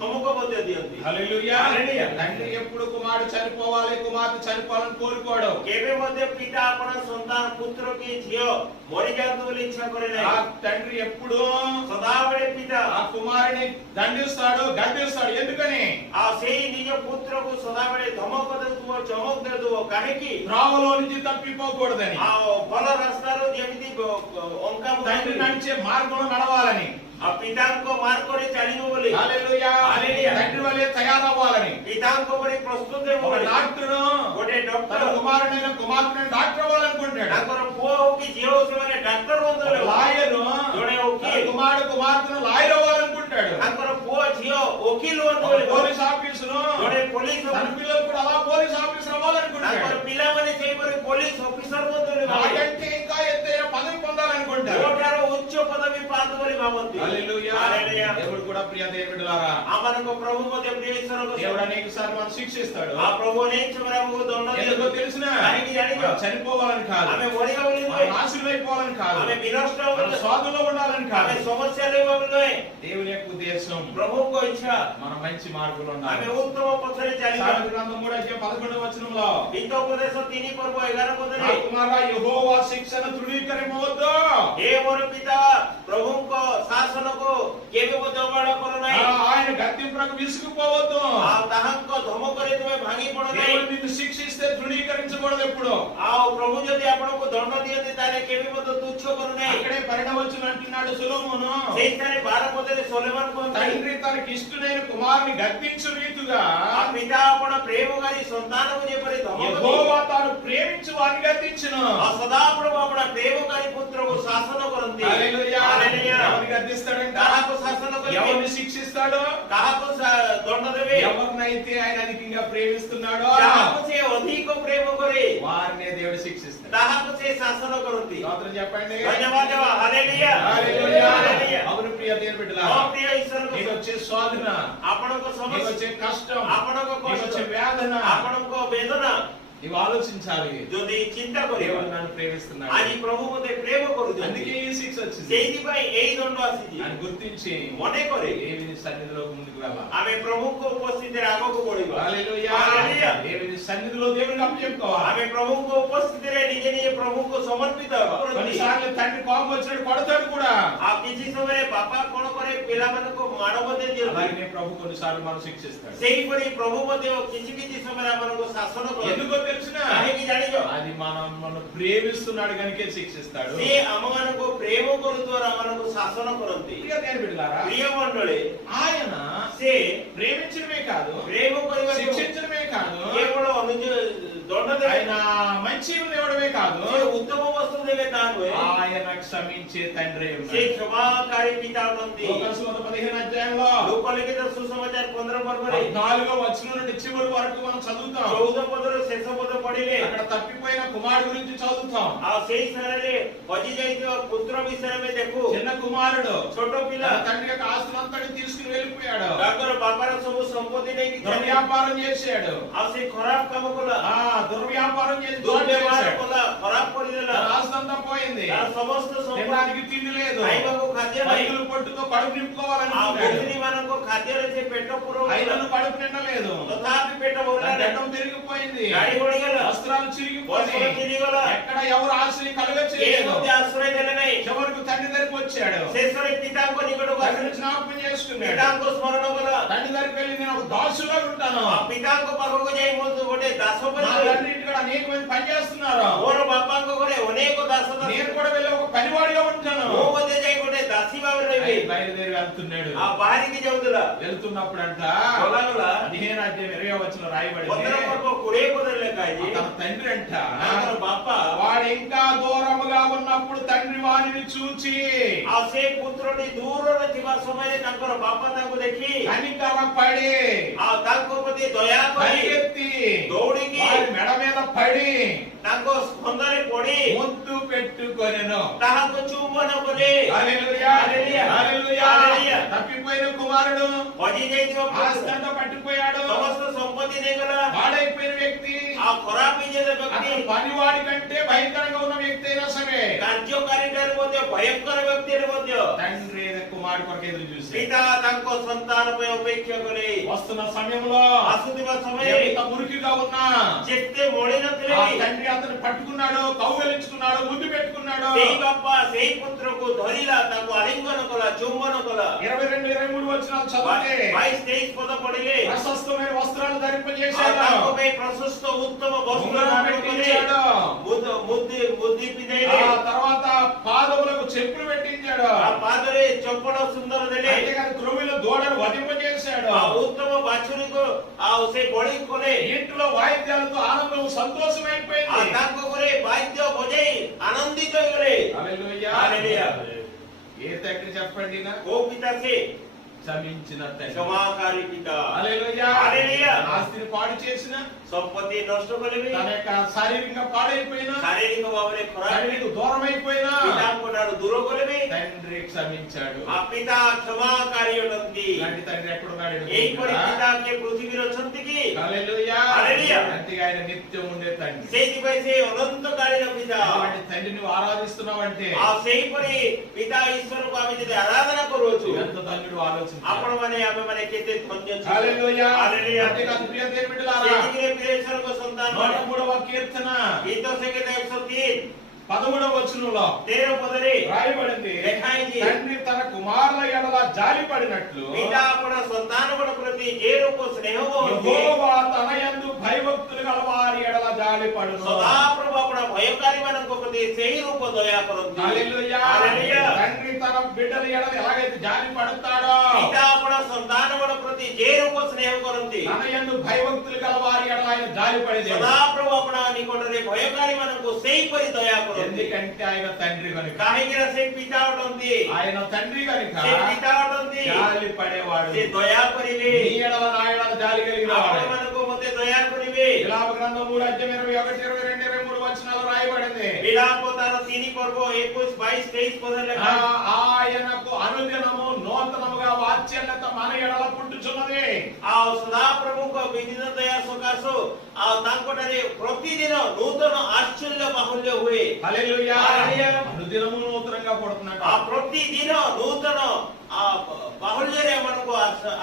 ଧମକ ମଧ୍ୟ ଦିଅନ୍ତି। హల్లెలూయా. హల్లెలూయా. తండ్రి ఎప్పుడు కుమారుడు చనిపోవాలి, కుమార్తె చనిపోవాలని కోరుకోడు. କେବେ ମଧ୍ୟ ପିତା ଆପଣ ସନ୍ତାନ ପୁତ୍ର କି ଝିଅ ମରିଯାଆନ୍ତୁ ବୋଲି ଇଚ୍ଛା କରେ ఆ ନାହିଁ। తండ్రి ఎప్పుడు ସଦାବେଳେ ପିତା ఆ కుమారుని దండిస్తాడు, గద్దిస్తాడు. ఎందుకని? ଆଉ ସେଇ ନିଜ ପୁତ୍ରକୁ ସଦାବେଳେ ଧମକ ଦେଉଥିବ, ଚମକ ଦେଉଥିବ। କାହିଁକି? త్రావలో నుంచి తప్పిపోకూడదని. ଆଉ ଭଲ ରାସ୍ତାରୁ ଯେମିତି ଅଙ୍କା తండ్రి ମୁହାଁ నడిచే మార్గంలో నడవాలని. ଆଉ ପିତାଙ୍କ ମାର୍ଗରେ ଚାଲିବ ବୋଲି, హల్లెలూయా. హల్లెలూయా. తండ్రి వలె తయారవ్వాలని. ପିତାଙ୍କ ପରି ପ୍ରସ୍ତୁତ ହେବ ఒక ବୋଲି డాక్టరు ଗୋଟେ తన ଡକ୍ଟର కుమారుడైన కుమార్తెను డాక్టర్ అవ్వాలనుకుంటాడు. ତାଙ୍କର ପୁଅ ହଉ କି ଝିଅ ହଉ ସେମାନେ ଡାକ୍ତର ହୁଅନ୍ତୁ ఒక ବୋଲି, లాయరు ଜଣେ తన ଓକିଲ కుమారుడు కుమార్తెను లాయర్ అవ్వాలనుకుంటాడు. ତାଙ୍କର ପୁଅ ଝିଅ ଓକିଲ ହୁଅନ୍ତୁ ఒక ବୋଲି, పోలీస్ ఆఫీసును ଜଣେ ପୋଲିସ తన పిల్లలు కూడా అలా పోలీస్ ఆఫీసర్ ତାଙ୍କର అవ్వాలనుకుంటాడు. ପିଲାମାନେ ସେଇପରି ପୋଲିସ ଅଫିସର ହୁଅନ୍ତୁ ବୋଲି ଭାବନ୍ତି। నాకంటే ఇంకా ఎత్తైన పదవి పొందాలనుకుంటాడు. ଯୋଉଠାରୁ ଉଚ୍ଚ ପଦବୀ ପାଆନ୍ତୁ ବୋଲି ଭାବନ୍ତି। హల్లెలూయా. హల్లెలూయా। దేవుడు కూడా ప్రియ దేవుడులారా, ଆମମାନଙ୍କ ପ୍ରଭୁ ମଧ୍ୟ ପ୍ରିୟ ଈଶ୍ୱରଙ୍କ దేవుడు అనేక సార్లు మనం శిక్షిస్తాడు. ఆ ప్రభు అనేక ସମୟରେ ଆମକୁ ଦଣ୍ଡ ఎందుకో ଦିଅନ୍ତି। తెలుసిన? କାହିଁକି ଜାଣିଛ? చనిపోవాలని కాదు, ଆମେ ମରିବା ବୋଲି మనం ନୁହେଁ, నాశనం అయిపోవాలని కాదు, ଆମେ ବିନଷ୍ଟ ହେବା మనం ବୋଲି, స్వాదులో ఉండాలని కాదు. ଆମେ ସମସ୍ୟାରେ ହେବା ବୋଲି ନୁହେଁ। దేవుని యొక్క ఉద్దేశం ପ୍ରଭୁଙ୍କ ଇଚ୍ଛା మన మంచి మార్గంలో ଆମେ ఉండాలి. ଉତ୍ତମ ପଥରେ ଚାଲିବା। సామెతల గ్రంథం 3:11 ହିତୋପଦେଶ 3 ପର୍ବ 11 నా ପଦରେ, కుమారా యెహోవా శిక్షను తృణీకరింపవద్దు. ହେ ମୋର ପିତା, ପ୍ରଭୁଙ୍କ ଶାସନକୁ କେବେ ମଧ୍ୟ ଅବହେଳା କର ନାହିଁ। ఆయన గద్దింపులకు విసుగుపోవద్దు. ଆଉ ତାହାଙ୍କ ଧମକରେ ତୁମେ ଭାଙ୍ଗି ପଡ ନାହିଁ। దేవుడు నిన్ను శిక్షిస్తే తృణీకరించకూడదు ఎప్పుడు. ଆଉ ପ୍ରଭୁ ଯଦି ଆପଣଙ୍କୁ ଦଣ୍ଡ ଦିଅନ୍ତି ତାହେଲେ କେବେ ମଧ୍ୟ ତୁଚ୍ଛ କରୁ ନାହିଁ। అక్కడే పరిణవచనం అంటున్నాడు సొలొమోను, ସେଇଠାରେ 12 ପଦରେ ସୋଲୋମନ କୁହନ୍ତି, తండ్రి తనకి ఇష్టమైన కుమారుని గద్దించు రీతిగా ఆ పిତା ଆପଣ ପ୍ରେମକାରୀ ସନ୍ତାନକୁ ଯେପରି ଧମକ యెహోవా తాను ప్రేమించు వారిని గద్దించును. ଆଉ ସଦାପ୍ରଭୁ ଆପଣ ପ୍ରେମକାରୀ ପୁତ୍ରକୁ ଶାସନ କରନ୍ତି। హల్లెలూయా. హల్లెలూయా। ఎవరిని గద్దిస్తాడంట? କାହାକୁ ଶାସନ శాసన କରିବେ ఎవరిని శిక్షిస్తాడు? କାହାକୁ ଦଣ୍ଡ ଦେବେ ఎవరినైతే ఆయన అధికంగా ప్రేమిస్తున్నాడో ଯାହାକୁ ସେ ଅଧିକ ପ୍ରେମ କରେ వారినే దేవుడు శిక్షిస్తాడు. ତାହାକୁ ସେ ଶାସନ କରନ୍ତି స్తోత్రం చెప్పండి. ଧନ୍ୟବାଦ ଦେବା ହାଲେଲୁୟା హల్లెలూయా. ହାଲେଲୁయా అవును ప్రియ దేవుని బిడ్డలారా, ହଁ ପ୍ରିୟ ଈଶ୍ୱରଙ୍କ నీకు వచ్చే శోధన, ଆପଣଙ୍କ నీకు ସମସ୍ୟା వచ్చే కష్టం, ଆପଣଙ୍କ నీకు వచ్చే କଷ୍ଟ వేదన ଆପଣଙ୍କ ବେଦନା నీవు ఆలోచించాలి. ଯଦି ଚିନ୍ତା କରିବ దేవుడు నన్ను ప్రేమిస్తున్నాడు, ଆଜି ପ୍ରଭୁ ମୋତେ ପ୍ରେମ କରୁଛନ୍ତି అందుకే ఈ శిక్ష వచ్చింది ସେଇଥିପାଇଁ ଏଇ ଦଣ୍ଡ ଆସିଛି అని గుర్తించి ମନେ କରେ దేవుని సన్నిధిలో ముందుకు వెళ్ళాలి. ଆମେ ପ୍ରଭୁଙ୍କ ଉପସ୍ଥିତିରେ ଆଗକୁ ବଢିବା హల్లెలూయా. ହାଲେଲୁୟା దేవుని సన్నిధిలో దేవునికి అప్పచెప్పుకోవాలి. ଆମେ ପ୍ରଭୁଙ୍କ ଉପସ୍ଥିତିରେ ନିଜେ ନିଜେ ପ୍ରଭୁଙ୍କୁ ସମର୍ପିତ ହେବା కొన్నిసార్లు తండ్రి కోపం వచ్చినట్టు కొడతాడు కూడా. ଆଉ କିଛି ସମୟରେ ବାପା କଣ କରେ ପିଲାମାନଙ୍କୁ ମାଡ଼ ମଧ୍ୟ ଦିଅନ୍ତି అలాగే ప్రభు కొన్నిసార్లు మనం శిక్షిస్తాడు. ସେହିପରି ପ୍ରଭୁ ମଧ୍ୟ କିଛି କିଛି ସମୟରେ ଆମମାନଙ୍କୁ ଶାସନ କରନ୍ତି ఎందుకో తెలుసునా? କାହିଁକି ଜାଣିଛ అది మనం ప్రేమిస్తున్నాడు కనుకే శిక్షిస్తాడు. ସେ ଆମମାନଙ୍କୁ ପ୍ରେମ କରୁଥିବାରୁ ଆମମାନଙ୍କୁ ଶାସନ କରନ୍ତି ప్రియ దేవుని బిడ్డలారా, ପ୍ରିୟ ମଣ୍ଡଳୀ ఆయన ସେ ప్రేమించడమే కాదు, ପ୍ରେମ କରିବା శిక్షించడమే కాదు, କେବଳ ଦଣ୍ଡ ଦେବେ ఆయన మంచి ఇవ్వడమే కాదు, ସେ ଉତ୍ତମ ବସ୍ତୁ ଦେବେ ତାହା ନୁହେଁ ఆయన క్షమించే తండ్రి ସେ କ୍ଷମାକାରୀ ପିତା ଅଟନ୍ତି లోకసువార్త 15 అధ్యాయంలో ଲୋକଲିଖିତ ସୁସମାଚାର 15 ପର୍ବରେ 14వ వచనం నుండి చివరి వరకు మనం చదువుతాం. 14 ପଦରୁ ଶେଷ ପଦ ପଢିଲେ అక్కడ తప్పిపోయిన కుమారుడు గురించి చదువుతాం. ଆଉ ସେଇ ସ୍ଥାନରେ ହଜି ଯାଇଥିବା ପୁତ୍ର ବିଷୟରେ ଆମେ ଦେଖୁ చిన్న కుమారుడు ଛୋଟ ପିଲା తన తండ్రి యొక్క ఆస్తులంతటి తీసుకుని వెళ్ళిపోయాడు. ତାଙ୍କର ବାପାର ସବୁ ସମ୍ପତ୍ତି ନେଇକି ଚାଲିଗଲା। దుర్వ్యాపారం చేశాడు. ଆଉ ସେ ଖରାପ କାମ କଲା దుర్వ్యాపారం చేసి ଦୁର୍ବ୍ୟବହାର କଲା ଖରାପ କରିଦେଲା తన ఆస్తంతా పోయింది. ତାର ସମସ୍ତ ସମ୍ପତ୍ତି తినడానికి తిండి లేదు. ଖାଇବାକୁ ଖାଦ୍ୟ ନାହିଁ పైగులు పట్టుతో కడుపు ଆଉ నింపుకోవాలనుకున్నాడు. ଗୋତିନୀ ମାନଙ୍କ ଖାଦ୍ୟରେ ସେ ପେଟ ପୁରଉଥିଲା అయినను కడుపు నిండలేదు. ତଥାପି ପେଟ తన ଭରିଲା ନାହିଁ గడ్డం పెరిగిపోయింది. ଗାଡ଼ି ବଢିଗଲା వస్త్రాలు ବସ୍ତ୍ର చిరిగిపోయి ଚିରିଗଲା ఎక్కడ ఎవరు ఆశ్రయం କେହି కలగచేయలేదు. ମଧ୍ୟ ଆଶ୍ରୟ ଦେଲେ ନାହିଁ చివరకు తండ్రి దగ్గరికి వచ్చాడు. ଶେଷରେ ପିତାଙ୍କ ନିକଟକୁ తండ్రిని ଆସିଲେ జ్ఞాపకం చేసుకున్నాడు. ପିତାଙ୍କ ସ୍ମରଣ କଲା తండ్రి దగ్గరికి వెళ్ళి నేను ఒక దాసుగా ఉంటాను. ଆଉ ପିତାଙ୍କ ପାଖକୁ ଯାଇ ମୁଁ ଗୋଟେ ଦାସ ପରି నా ରହିବି। తండ్రి ఇంటికాడ అనేక మంది పని చేస్తున్నారు. ମୋର ବାପାଙ୍କ ଘରେ ଅନେକ ଦାସ నేను కూడా వెళ్ళి ఒక పనివాడిగా ఉంటాను. ମୁଁ ମଧ୍ୟ ଯାଇ ଗୋଟେ ଦାସୀ ଭାବରେ ରହିବି ఆయన బయలుదేరి వెళ్తున్నాడు. ଆଉ ବାହାରିକି ଯାଉଥିଲା వెళ్తున్నప్పుడంట ଗଲା 15 అధ్యాయం 20వ వచనంలో రాయబడింది. 15 ପର୍ବ 20 ପଦରେ ଲେଖା ହେଇଛି తన తండ్రి అంట ତାଙ୍କର ବାପା వాడు ఇంకా దూరముగా ఉన్నప్పుడు తండ్రి వాడిని చూచి ଆଉ ସେ ପୁତ୍ରଟି ଦୂରରେ ଥିବା ସମୟରେ ତାଙ୍କର ବାପା ତାଙ୍କୁ ଦେଖି కనికరపడి ଆଉ ତାଙ୍କ ପ୍ରତି ଦୟା କରି పరిగెత్తి ଦୌଡ଼ିକି వాడి మెడ మీద పడి ତାଙ୍କ ସ୍କନ୍ଧରେ ପଡି ముద్దు పెట్టుకొనెను. ତାହାକୁ ଚୁମ୍ବନ କଲେ హల్లెలూయా, హల్లెలూయా, హల్లెలూయా. హల్లెలూయా. తప్పిపోయిన కుమారుడు ହଜି ଯାଇଥିବା ପୁତ୍ର ఆస్తంతా పట్టుకుపోయాడు. ସମସ୍ତ ସମ୍ପତ୍ତି ନେଇଗଲା పాడైపోయిన వ్యక్తి, ଆଉ ଖରାପ ହେଇଯାଇଥିବା ବ୍ୟକ୍ତି అతను పనివాడి కంటే భయంకరంగా ఉన్న వ్యక్తి అయినా సరే କାର୍ଯ୍ୟକାରୀ ଠାରୁ ମଧ୍ୟ ଭୟଙ୍କର ବ୍ୟକ୍ତିରେ ମଧ୍ୟ తండ్రి కుమారుడు కొరకు ఎదురు చూసి ପିତା ତାଙ୍କ ସନ୍ତାନ ପାଇଁ ଅପେକ୍ଷା କଲେ వస్తున్న సమయంలో ଆସୁଥିବା ସମୟରେ ఎంత మురికిగా ఉన్నా ଯେତେ ମଳି ନଥିଲେ ఆ ବି తండ్రి అతను పట్టుకున్నాడు, కౌగలించుకున్నాడు, ముద్దు పెట్టుకున్నాడు. ସେଇ ବାପା ସେଇ ପୁତ୍ରକୁ ଧରିଲା ତାକୁ ଆଲିଙ୍ଗନ କଲା ଚୁମ୍ବନ କଲା 22, 23 వచనాలు చదివితే 22-23 పଦ పଢିଲେ ప్రశస్తమైన వస్త్రాలు ଆଉ ధరింపజేశాడు. ତାଙ୍କ ପାଇଁ ପ୍ରଶସ୍ତ ଉତ୍ତମ ବସ୍ତ୍ର ఉంగరం ଧାରଣ କଲେ పెట్టించాడు. ମୁଦି ପିନ୍ଧାଇଲେ ఆ తర్వాత పాదములకు చెప్పులు పెట్టించాడు. ఆ పాదରେ ଚପଳ ସୁନ୍ଦର ଦେଲେ అంతేకాదు క్రొవ్వుల దూడను వధింపజేశాడు. ଆଉ ଉତ୍ତମ ବାଛୁରୀକୁ ଆଉ ସେ ବଳି କଲେ ఇంట్లో వాయిద్యాలతో ఆనందం ଆଉ సంతోషమైపోయింది. ତାଙ୍କ ଘରେ ବାଦ୍ୟ ବଜେଇ ଆନନ୍ଦିତ ହେଇଗଲେ హల్లెలూయా. హల్లెలూయా. ఏ తండ్రి చెప్పండి నా? କୋଉ ପିତା ସେ క్షమించిన తండ్రి. କ୍ଷମାକାରୀ ପିତା హల్లెలూయా. హల్లెలూయా. ఆస్తిని పాడు చేసిన, ସମ୍ପତ୍ତି ନଷ୍ଟ କଲେ ବି తన యొక్క శారీరకంగా పాడైపోయినా, ଶାରୀରିକ ଭାବରେ ଖରାପ తండ్రికి దూరం అయిపోయినా ପିତାଙ୍କ ଠାରୁ ଦୂର କଲେ ବି తండ్రి క్షమించాడు. ఆ ପିତା କ୍ଷମାକାରୀ ଅଟନ୍ତି ఇలాంటి తండ్రి ఎక్కడున్నాడు? ଏହିପରି ପିତା କିଏ ପୃଥିବୀରେ ଅଛନ୍ତି କି హల్లెలూయా. హల్లెలూయా. అంతేగా ఆయన నిత్యం ఉండే తండ్రి. ସେଇଥିପାଇଁ ସେ ଅନନ୍ତକାଳୀନ ପିତା అటువంటి తండ్రిని నువ్వు ఆరాధిస్తున్నావంటే ଆଉ ସେହିପରି ପିତା ଈଶ୍ୱରକୁ ଆମେ ଯଦି ଆରାଧନା କରୁଅଛୁ ఎంత ధన్యుడు ఆలోచించు. ଆପଣ ମାନେ ଆମେ ମାନେ କେତେ ଧନ୍ୟ ଅଛୁ హల్లెలూయా. హల్లెలూయా. అంతేకాదు ప్రియ దేవుని బిడ్డలారా, ସେତିକିରେ ପ୍ରିୟ ଈଶ୍ୱରଙ୍କ ସନ୍ତାନ ମାନେ 103వ కీర్తన ଗୀତ ସଂଗୀତ 103 13వ వచనంలో 13 ପଦରେ రాయబడింది, ଲେଖା ହେଇଛି తండ్రి తన కుమారుల ఎడల జాలిపడినట్లు ପିତା ଆପଣ ସନ୍ତାନଙ୍କ ପ୍ରତି ଯେ ରୂପ ସ୍ନେହ କରୁଛି యెహోవా తన యందు భయభక్తులు గల వారి ఎడల జాలిపడును. ସଦାପ୍ରଭୁ ଆପଣ ଭୟକାରୀ ମାନଙ୍କ ପ୍ରତି ସେହି ରୂପ ଦୟା କରନ୍ତି హల్లెలూయా. హల్లెలూయా. తండ్రి తన తన బిడ్డల ఎడల ఎలాగైతే జాలి పడతాడో पिता अपना संतानಗಳ प्रति जे रूप स्नेह करନ୍ତି తన యందు భయభక్తులు గల వారి ఎడల ఆయన జాలి పడేది सदा प्रभु अपना निकटरे भयकारी माननको सेही परि दया करନ୍ତି ఎందుకంటే ఆయన తండ్రి కనుక काहेकि से पिता अटନ୍ତି ఆయన తండ్రి కనుక से पिता अटନ୍ତି జాలి పడేవాడు से दया करिवे నీ ఎడల నా ఎడల జాలి కలిగిన आपण వాడు मानको मते दया करिवे విలాప గ్రంథం 3:21-22-23 వచనాలు రాయబడింది विलाप तार 3 पर्व 21 22 23 पद लेखा ఆయనకు అనుదినము నూతనముగా వాత్సల్యత మన ఎడల పుట్టుచున్నది आ सदा प्रभु को विभिन्न दया सकाशो आ तांकोटरे प्रतिदिन नूतन आश्चर्य बाहुल्य हुए హల్లెలూయా హల్లెలూయా. అనుదినము నూతనంగా పుడుతున్నాడు आ प्रतिदिन नूतन आ बाहुल्य रे मनको